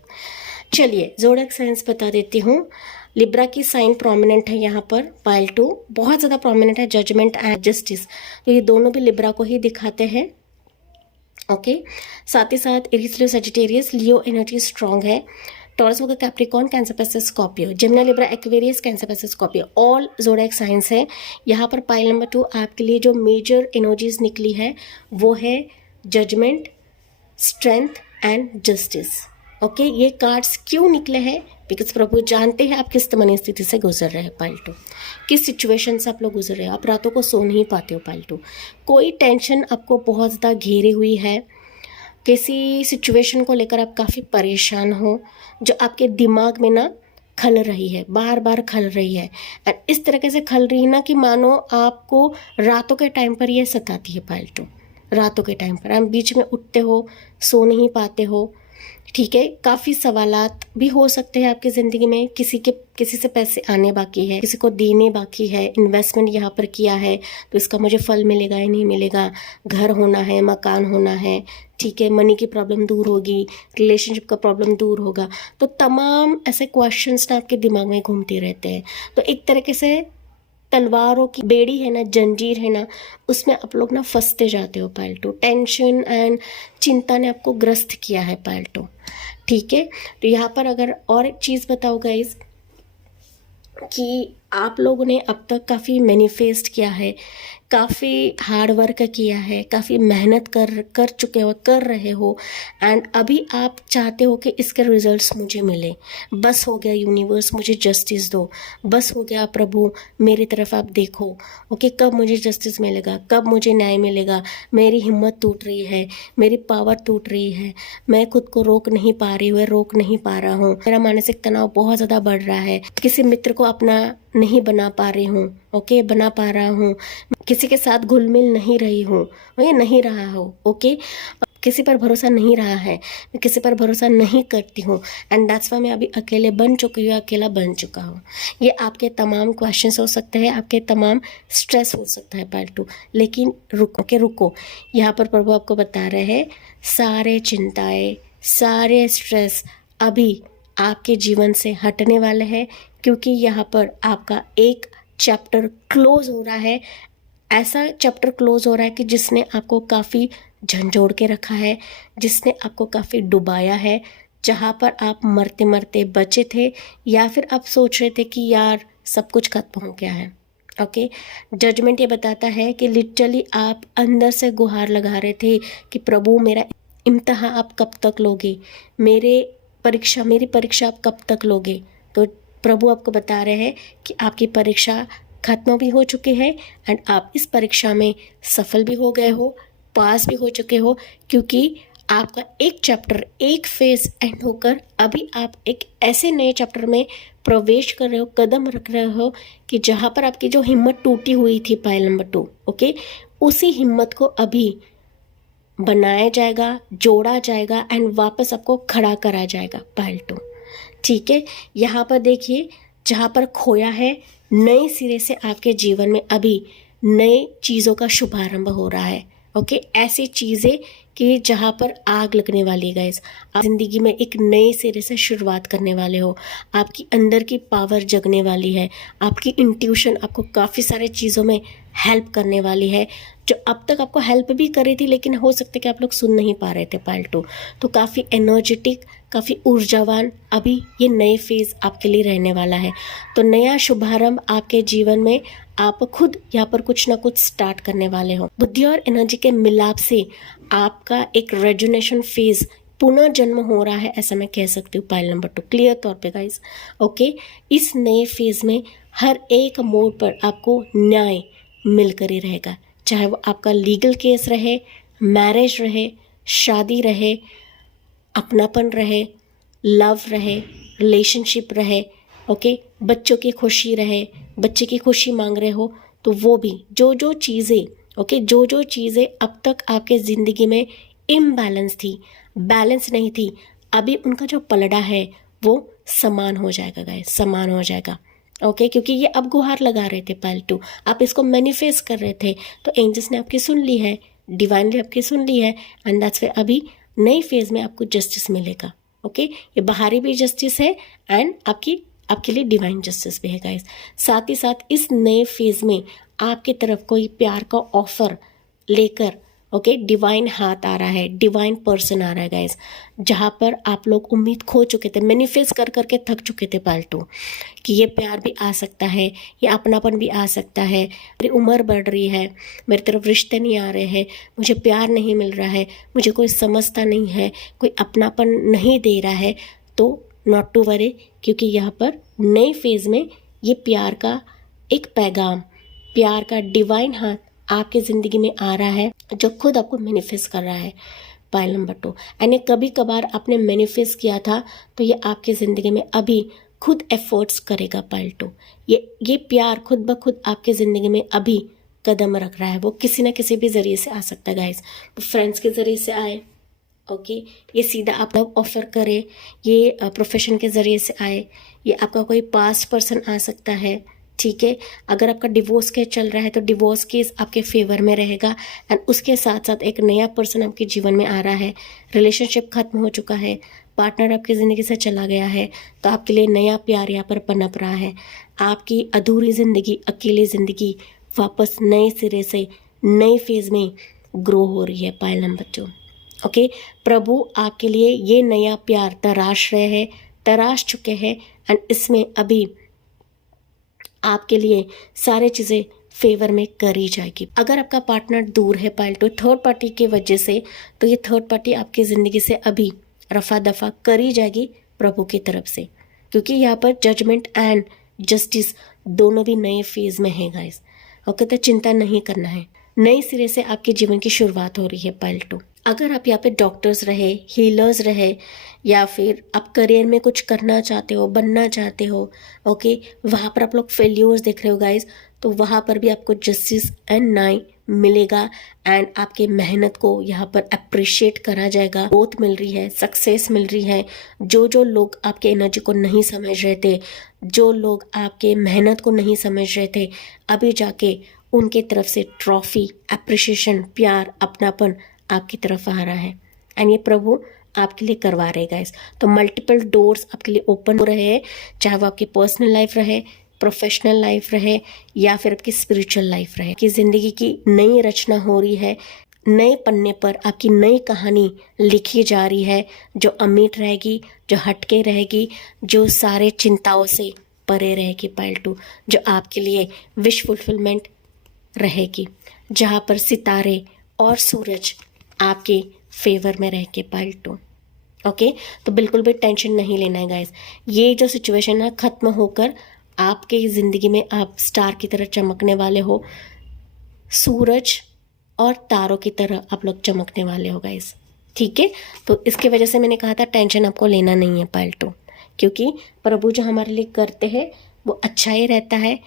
चलिए ज़ोडिएक साइंस बता देती हूँ। लिब्रा की साइन प्रोमिनेंट है यहाँ पर, पाइल 2 बहुत ज़्यादा प्रोमिनेंट है। जजमेंट एंड जस्टिस, तो ये दोनों भी लिब्रा को ही दिखाते हैं। ओके, साथ ही साथ Aries, Leo, Sagittarius, Leo energy strong है। टॉरस होगा, Capricorn, Cancer, Pisces, Scorpio, Gemini, Libra, Aquarius, Cancer, Pisces, Scorpio, all zodiac science है। यहाँ पर पाइल नंबर 2 आपके लिए जो मेजर एनर्जीज निकली है वो है judgement, strength and justice. Okay, ये कार्ड्स क्यों निकले हैं? बिकॉज प्रभु जानते हैं आप किस तमनी स्थिति से गुजर रहे हैं पाइल 2, किस सिचुएशन से आप लोग गुजर रहे हो। आप रातों को सो नहीं पाते हो पाइल 2, कोई टेंशन आपको बहुत ज़्यादा घेरे हुई है, किसी सिचुएशन को लेकर आप काफ़ी परेशान हो, जो आपके दिमाग में ना खल रही है, बार बार खल रही है। और इस तरीके से खल रही है ना कि मानो आपको रातों के टाइम पर ये सताती है पाइल 2। रातों के टाइम पर आप बीच में उठते हो, सो नहीं पाते हो, ठीक है। काफ़ी सवालात भी हो सकते हैं आपकी ज़िंदगी में, किसी से पैसे आने बाकी है, किसी को देने बाकी है, इन्वेस्टमेंट यहाँ पर किया है तो इसका मुझे फल मिलेगा या नहीं मिलेगा, घर होना है, मकान होना है, ठीक है, मनी की प्रॉब्लम दूर होगी, रिलेशनशिप का प्रॉब्लम दूर होगा। तो तमाम ऐसे क्वेश्चंस ना आपके दिमाग में घूमते रहते हैं। तो एक तरीके से तलवारों की बेड़ी है ना, जंजीर है ना, उसमें आप लोग ना फंसते जाते हो पाइल 2। टेंशन एंड चिंता ने आपको ग्रस्त किया है पाइल 2, ठीक है। तो यहाँ पर अगर और एक चीज़ बताओ गाइस कि आप लोगों ने अब तक काफ़ी मैनिफेस्ट किया है, काफ़ी हार्ड वर्क किया है, काफ़ी मेहनत कर चुके हो, कर रहे हो, एंड अभी आप चाहते हो कि इसके रिजल्ट्स मुझे मिले। बस हो गया यूनिवर्स, मुझे जस्टिस दो, बस हो गया प्रभु मेरी तरफ आप देखो। ओके, कब मुझे जस्टिस मिलेगा, कब मुझे न्याय मिलेगा। मेरी हिम्मत टूट रही है, मेरी पावर टूट रही है, मैं खुद को रोक नहीं पा रही हूँ, रोक नहीं पा रहा हूँ, मेरा मानसिक तनाव बहुत ज़्यादा बढ़ रहा है, किसी मित्र को अपना नहीं बना पा रही हूँ, ओके, बना पा रहा हूँ, किसी के साथ घुल मिल नहीं रही हूँ, ये नहीं रहा हो, ओके, किसी पर भरोसा नहीं रहा है, मैं किसी पर भरोसा नहीं करती हूँ, एंड दैट्स वाई मैं अभी अकेले बन चुकी हूँ, अकेला बन चुका हूँ। ये आपके तमाम क्वेश्चंस हो सकते हैं, आपके तमाम स्ट्रेस हो सकता है पार्ट 2। लेकिन रुको, यहाँ पर प्रभु आपको बता रहे हैं सारे चिंताएं, सारे स्ट्रेस अभी आपके जीवन से हटने वाले हैं, क्योंकि यहाँ पर आपका एक चैप्टर क्लोज हो रहा है। ऐसा चैप्टर क्लोज हो रहा है कि जिसने आपको काफ़ी झंझोड़ के रखा है, जिसने आपको काफ़ी डुबाया है, जहाँ पर आप मरते मरते बचे थे, या फिर आप सोच रहे थे कि यार सब कुछ खत्म हो गया है। ओके, जजमेंट ये बताता है कि लिटरली आप अंदर से गुहार लगा रहे थे कि प्रभु मेरा इम्तिहान आप कब तक लोगे, मेरी परीक्षा आप कब तक लोगे। तो प्रभु आपको बता रहे हैं कि आपकी परीक्षा खत्म भी हो चुकी है, एंड आप इस परीक्षा में सफल भी हो गए हो, पास भी हो चुके हो, क्योंकि आपका एक चैप्टर, एक फेज एंड होकर अभी आप एक ऐसे नए चैप्टर में प्रवेश कर रहे हो, कदम रख रहे हो कि जहाँ पर आपकी जो हिम्मत टूटी हुई थी पाइल नंबर 2, ओके, उसी हिम्मत को अभी बनाया जाएगा, जोड़ा जाएगा, एंड वापस आपको खड़ा करा जाएगा पाइल 2, ठीक है। यहाँ पर देखिए, जहाँ पर खोया है, नए सिरे से आपके जीवन में अभी नए चीज़ों का शुभारंभ हो रहा है। ओके, ऐसी चीज़ें कि जहाँ पर आग लगने वाली है गाइस, आप ज़िंदगी में एक नए सिरे से शुरुआत करने वाले हो, आपकी अंदर की पावर जगने वाली है, आपकी इंट्यूशन आपको काफ़ी सारे चीज़ों में हेल्प करने वाली है, जो अब तक आपको हेल्प भी कर रही थी लेकिन हो सकता है कि आप लोग सुन नहीं पा रहे थे पाइल 2। तो काफ़ी एनर्जेटिक, काफ़ी ऊर्जावान अभी ये नए फेज़ आपके लिए रहने वाला है। तो नया शुभारंभ आपके जीवन में आप खुद यहाँ पर कुछ ना कुछ स्टार्ट करने वाले हो। बुद्धि और एनर्जी के मिलाप से आपका एक रेजुनेशन फेज़ पुनर्जन्म हो रहा है, ऐसा मैं कह सकती हूँ पाइल नंबर 2, क्लियर तौर पे गाइस। ओके, इस नए फेज़ में हर एक मोड़ पर आपको न्याय मिलकर ही रहेगा, चाहे वो आपका लीगल केस रहे, मैरिज रहे, शादी रहे, अपनापन रहे, लव रहे, रिलेशनशिप रहे, ओके, बच्चों की खुशी रहे, बच्चे की खुशी मांग रहे हो तो वो भी जो चीज़ें, ओके, जो चीज़ें अब तक आपके ज़िंदगी में इम्बैलेंस थी, बैलेंस नहीं थी, अभी उनका जो पलड़ा है वो समान हो जाएगा गाइस, समान हो जाएगा। ओके, क्योंकि ये अब गुहार लगा रहे थे पाइल 2, आप इसको मैनिफेस्ट कर रहे थे, तो एंजल्स ने आपकी सुन ली है, डिवाइनली आपकी सुन ली है, एंड दैट्स वे अभी नई फेज़ में आपको जस्टिस मिलेगा। ओके, ये बाहरी भी जस्टिस है एंड आपके लिए डिवाइन जस्टिस भी है गाइस। साथ ही साथ इस नए फेज़ में आपकी तरफ कोई प्यार का ऑफर लेकर, ओके, डिवाइन हाथ आ रहा है, डिवाइन पर्सन आ रहा है गाइस, जहाँ पर आप लोग उम्मीद खो चुके थे, मैनिफेस्ट कर करके थक चुके थे पाइल 2 कि ये प्यार भी आ सकता है, ये अपनापन भी आ सकता है, मेरी उम्र बढ़ रही है, मेरी तरफ रिश्ते नहीं आ रहे हैं, मुझे प्यार नहीं मिल रहा है, मुझे कोई समझता नहीं है, कोई अपनापन नहीं दे रहा है। तो नॉट टू वरी, क्योंकि यहाँ पर नए फेज़ में ये प्यार का एक पैगाम, प्यार का डिवाइन हाथ आपके ज़िंदगी में आ रहा है, जो खुद आपको मैनिफेस्ट कर रहा है पाइल नंबर 2। एंड कभी कभार आपने मैनिफेस्ट किया था तो ये आपके ज़िंदगी में अभी खुद एफर्ट्स करेगा पाइल 2। ये प्यार खुद ब खुद आपके ज़िंदगी में अभी कदम रख रहा है। वो किसी ना किसी भी ज़रिए से आ सकता है गाइस, वो फ्रेंड्स के ज़रिए से आए, ओके, ये सीधा आप लोग ऑफ़र करे, ये प्रोफेशन के ज़रिए से आए, ये आपका कोई पास्ट पर्सन आ सकता है, ठीक है। अगर आपका डिवोर्स केस चल रहा है तो डिवोर्स केस आपके फेवर में रहेगा, एंड उसके साथ साथ एक नया पर्सन आपके जीवन में आ रहा है। रिलेशनशिप खत्म हो चुका है, पार्टनर आपकी ज़िंदगी से चला गया है, तो आपके लिए नया प्यार यहाँ पर पनप रहा है। आपकी अधूरी ज़िंदगी, अकेली ज़िंदगी वापस नए सिरे से नए फेज़ में ग्रो हो रही है पाइल नंबर 2। ओके, प्रभु आपके लिए ये नया प्यार तराश रहे हैं, तराश चुके हैं, एंड इसमें अभी आपके लिए सारे चीज़ें फेवर में करी जाएगी। अगर आपका पार्टनर दूर है पाइल 2 थर्ड पार्टी की वजह से, तो ये थर्ड पार्टी आपकी ज़िंदगी से अभी रफा दफा करी जाएगी प्रभु की तरफ से, क्योंकि यहाँ पर जजमेंट एंड जस्टिस दोनों भी नए फेज़ में है गाइस। ओके, तो चिंता नहीं करना है, नए सिरे से आपके जीवन की शुरुआत हो रही है पाइल 2। अगर आप यहाँ पे डॉक्टर्स रहे, हीलर्स रहे, या फिर आप करियर में कुछ करना चाहते हो, बनना चाहते हो, ओके, वहाँ पर आप लोग फेल्यूर्स देख रहे हो गाइस, तो वहाँ पर भी आपको जस्टिस एंड न्याय मिलेगा, एंड आपके मेहनत को यहाँ पर अप्रिशिएट करा जाएगा, ग्रोथ मिल रही है, सक्सेस मिल रही है। जो लोग आपके एनर्जी को नहीं समझ रहे थे, जो लोग आपके मेहनत को नहीं समझ रहे थे, अभी जाके उनके तरफ से ट्रॉफी, अप्रिशिएशन, प्यार, अपनापन आपकी तरफ आ रहा है, एंड ये प्रभु आपके लिए करवा रहे गाइस। तो मल्टीपल डोर्स आपके लिए ओपन हो रहे हैं, चाहे वो आपकी पर्सनल लाइफ रहे, प्रोफेशनल लाइफ रहे, या फिर आपकी स्पिरिचुअल लाइफ रहे, कि ज़िंदगी की नई रचना हो रही है, नए पन्ने पर आपकी नई कहानी लिखी जा रही है, जो अमिट रहेगी, जो हटके रहेगी, जो सारे चिंताओं से परे रहेगी पाइल 2, जो आपके लिए विश फुलफिलमेंट रहेगी, जहाँ पर सितारे और सूरज आपके फेवर में रह के पाइल 2। ओके, तो बिल्कुल भी टेंशन नहीं लेना है गाइस। ये जो सिचुएशन है ख़त्म होकर आपके ज़िंदगी में आप स्टार की तरह चमकने वाले हो, सूरज और तारों की तरह आप लोग चमकने वाले हो गाइस, ठीक है। तो इसकी वजह से मैंने कहा था टेंशन आपको लेना नहीं है पाइल 2, क्योंकि प्रभु जो हमारे लिए करते हैं वो अच्छा ही रहता है,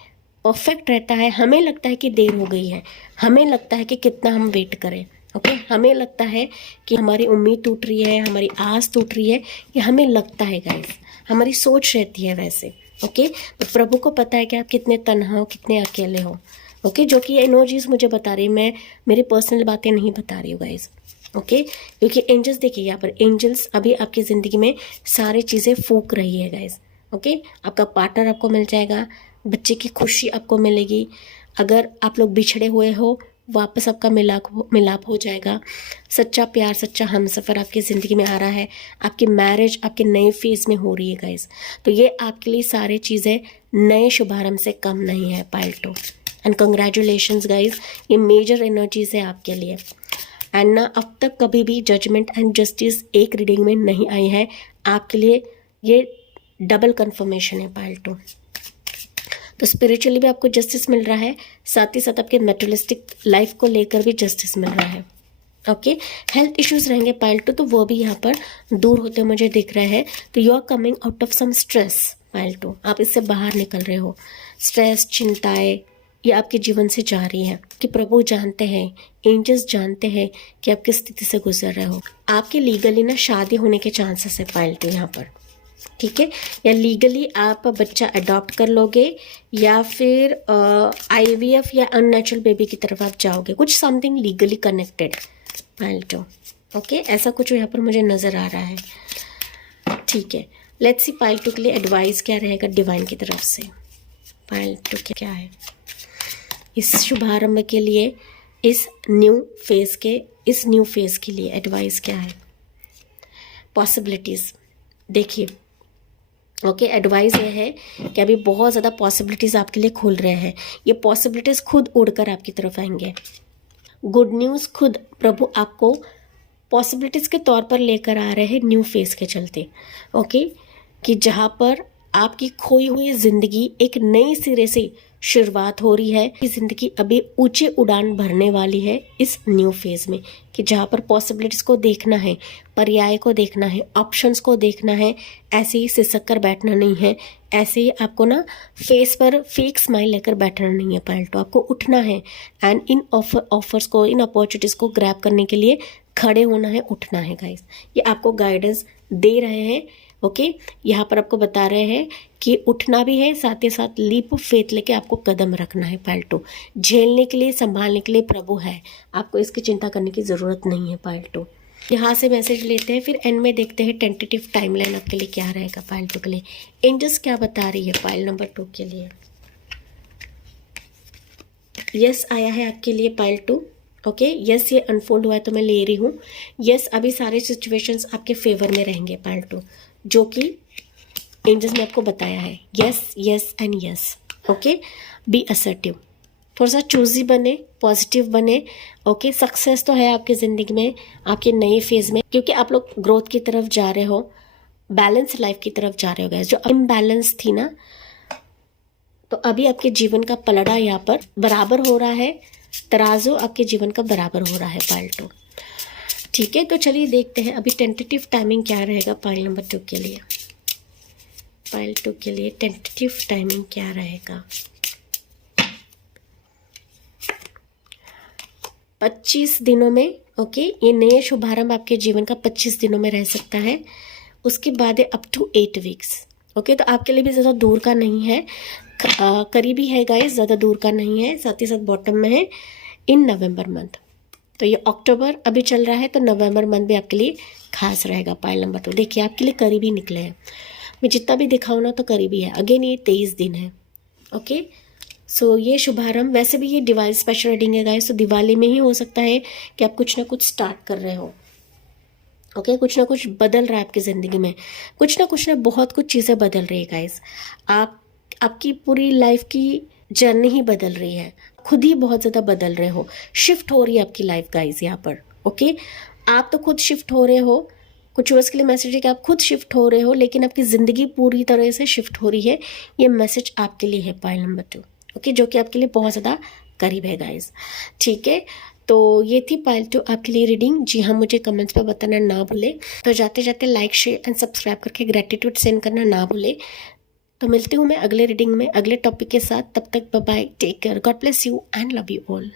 परफेक्ट रहता है। हमें लगता है कि देर हो गई है, हमें लगता है कि कितना हम वेट करें, ओके, हमें लगता है कि हमारी उम्मीद टूट रही है, हमारी आस टूट रही है, ये हमें लगता है गाइस, हमारी सोच रहती है वैसे। ओके, तो प्रभु को पता है कि आप कितने तन्हा हो, कितने अकेले हो, ओके, जो कि ये एनर्जीज मुझे बता रही है, मैं मेरी पर्सनल बातें नहीं बता रही हूँ गाइस, ओके, क्योंकि एंजल्स देखिए यहाँ पर एंजल्स अभी आपकी ज़िंदगी में सारी चीज़ें फूंक रही है गाइस। ओके, आपका पार्टनर आपको मिल जाएगा, बच्चे की खुशी आपको मिलेगी, अगर आप लोग बिछड़े हुए हो, वापस आपका मिलाप हो जाएगा। सच्चा प्यार, सच्चा हमसफ़र आपकी ज़िंदगी में आ रहा है। आपकी मैरिज आपके नए फेज़ में हो रही है गाइस। तो ये आपके लिए सारी चीज़ें नए शुभारंभ से कम नहीं है पाइल 2। एंड कंग्रेचुलेशंस गाइस, ये मेजर एनर्जीज है आपके लिए। एंड ना अब तक कभी भी जजमेंट एंड जस्टिस एक रीडिंग में नहीं आई है आपके लिए, ये डबल कंफर्मेशन है पाइल 2। तो स्पिरिचुअली भी आपको जस्टिस मिल रहा है, साथ ही साथ आपके मेटेरियलिस्टिक लाइफ को लेकर भी जस्टिस मिल रहा है। ओके, हेल्थ इश्यूज रहेंगे पाइल 2, तो वो भी यहाँ पर दूर होते मुझे दिख रहे हैं। तो you are coming out of some stress pile 2, आप इससे बाहर निकल रहे हो। स्ट्रेस, चिंताएं ये आपके जीवन से जा रही है कि प्रभु जानते हैं, एंजल्स जानते हैं कि आप किस स्थिति से गुजर रहे हो। आपके लीगली ना शादी होने के चांसेस है पाइल 2 यहाँ पर, ठीक है, या लीगली आप बच्चा अडॉप्ट कर लोगे या फिर IVF या अननेचुरल बेबी की तरफ आप जाओगे, कुछ something legally connected pile 2। Okay, ऐसा कुछ यहाँ पर मुझे नज़र आ रहा है, ठीक है। लेट्स सी पाइल 2 के लिए एडवाइस क्या रहेगा डिवाइन की तरफ से। पाइल 2 क्या है इस शुभारंभ के लिए, इस न्यू फेज़ के लिए एडवाइस क्या है? पॉसिबिलिटीज़ देखिए, ओके, एडवाइस ये है कि अभी बहुत ज़्यादा पॉसिबिलिटीज़ आपके लिए खुल रहे हैं। ये पॉसिबिलिटीज़ खुद उड़कर आपकी तरफ आएंगे। गुड न्यूज़ खुद प्रभु आपको पॉसिबिलिटीज़ के तौर पर लेकर आ रहे हैं न्यू फेज़ के चलते। ओके, कि जहाँ पर आपकी खोई हुई ज़िंदगी एक नई सिरे से शुरुआत हो रही है। कि ज़िंदगी अभी ऊंचे उड़ान भरने वाली है इस न्यू फेज़ में, कि जहाँ पर पॉसिबिलिटीज़ को देखना है, पर्याय को देखना है, ऑप्शंस को देखना है। ऐसे ही सिसक कर बैठना नहीं है, ऐसे ही आपको ना फेस पर फेक स्माइल लेकर बैठना नहीं है पाइल 2, आपको उठना है एंड इन ऑफर्स को, इन अपॉर्चुनिटीज़ को ग्रैब करने के लिए खड़े होना है, उठना है गाइस। ये आपको गाइडेंस दे रहे हैं। ओके, यहाँ पर आपको बता रहे हैं कि उठना भी है, साथ ही साथ लीप ऑफ फेथ लेके आपको कदम रखना है पाइल 2। झेलने के लिए, संभालने के लिए प्रभु है, आपको इसकी चिंता करने की ज़रूरत नहीं है पाइल 2। यहाँ से मैसेज लेते हैं, फिर एंड में देखते हैं टेंटेटिव टाइमलाइन आपके लिए क्या रहेगा पाइल 2 के लिए। एंजल्स क्या बता रही है पाइल नंबर 2 के लिए? यस आया है आपके लिए पाइल 2। ओके, यस ये अनफोल्ड हुआ है तो मैं ले रही हूँ। यस, अभी सारे सिचुएशंस आपके फेवर में रहेंगे पाइल 2, जो कि एंजल्स ने आपको बताया है। Yes, yes and yes. Okay, be assertive, थोड़ा सा चूजी बने, पॉजिटिव बने। ओके, सक्सेस तो है आपकी ज़िंदगी में, आपके नए फेज़ में, क्योंकि आप लोग ग्रोथ की तरफ जा रहे हो, बैलेंस लाइफ की तरफ जा रहे हो गैस। जो इम्बैलेंस थी ना, तो अभी आपके जीवन का पलड़ा यहाँ पर बराबर हो रहा है, तराजू आपके जीवन का बराबर हो रहा है पाइल 2, ठीक है। तो चलिए देखते हैं अभी टेंटेटिव टाइमिंग क्या रहेगा पाइल नंबर 2 के लिए। पाइल 2 के लिए टेंटेटिव टाइमिंग क्या रहेगा? 25 दिनों में। ओके, ये नए शुभारंभ आपके जीवन का 25 दिनों में रह सकता है। उसके बाद है अप टू 8 वीक्स। ओके, तो आपके लिए भी ज़्यादा दूर का नहीं है, करीबी है गाइस, ज़्यादा दूर का नहीं है। साथ ही साथ बॉटम में है इन नवंबर मंथ। तो ये अक्टूबर अभी चल रहा है, तो नवंबर मंथ भी आपके लिए खास रहेगा पाइल नंबर 2। देखिए आपके लिए करीबी निकले हैं, मैं जितना भी दिखाऊँ ना तो करीबी है। अगेन ये 23 दिन है। ओके, सो ये शुभारंभ, वैसे भी ये दिवाली स्पेशल रीडिंग है गाइस, तो दिवाली में ही हो सकता है कि आप कुछ ना कुछ स्टार्ट कर रहे हो। ओके, कुछ ना कुछ बदल रहा है आपकी ज़िंदगी में, कुछ ना बहुत कुछ चीज़ें बदल रही है गाइस। आपकी पूरी लाइफ की जर्नी ही बदल रही है, खुद ही बहुत ज़्यादा बदल रहे हो, शिफ्ट हो रही है आपकी लाइफ गाइस यहाँ पर। ओके, आप तो खुद शिफ्ट हो रहे हो, कुछ वर्ष के लिए मैसेज है कि आप खुद शिफ्ट हो रहे हो, लेकिन आपकी ज़िंदगी पूरी तरह से शिफ्ट हो रही है। ये मैसेज आपके लिए है पाइल नंबर 2। ओके, जो कि आपके लिए बहुत ज़्यादा करीब है गाइस, ठीक है। तो ये थी पाइल 2 आपके लिए रीडिंग। जी हाँ, मुझे कमेंट्स पे बताना ना भूले। तो जाते जाते लाइक, शेयर एंड सब्सक्राइब करके ग्रेटिट्यूड सेंड करना ना भूले। तो मिलती हूँ मैं अगले रीडिंग में अगले टॉपिक के साथ। तब तक bye bye, take care, God bless you and love you all.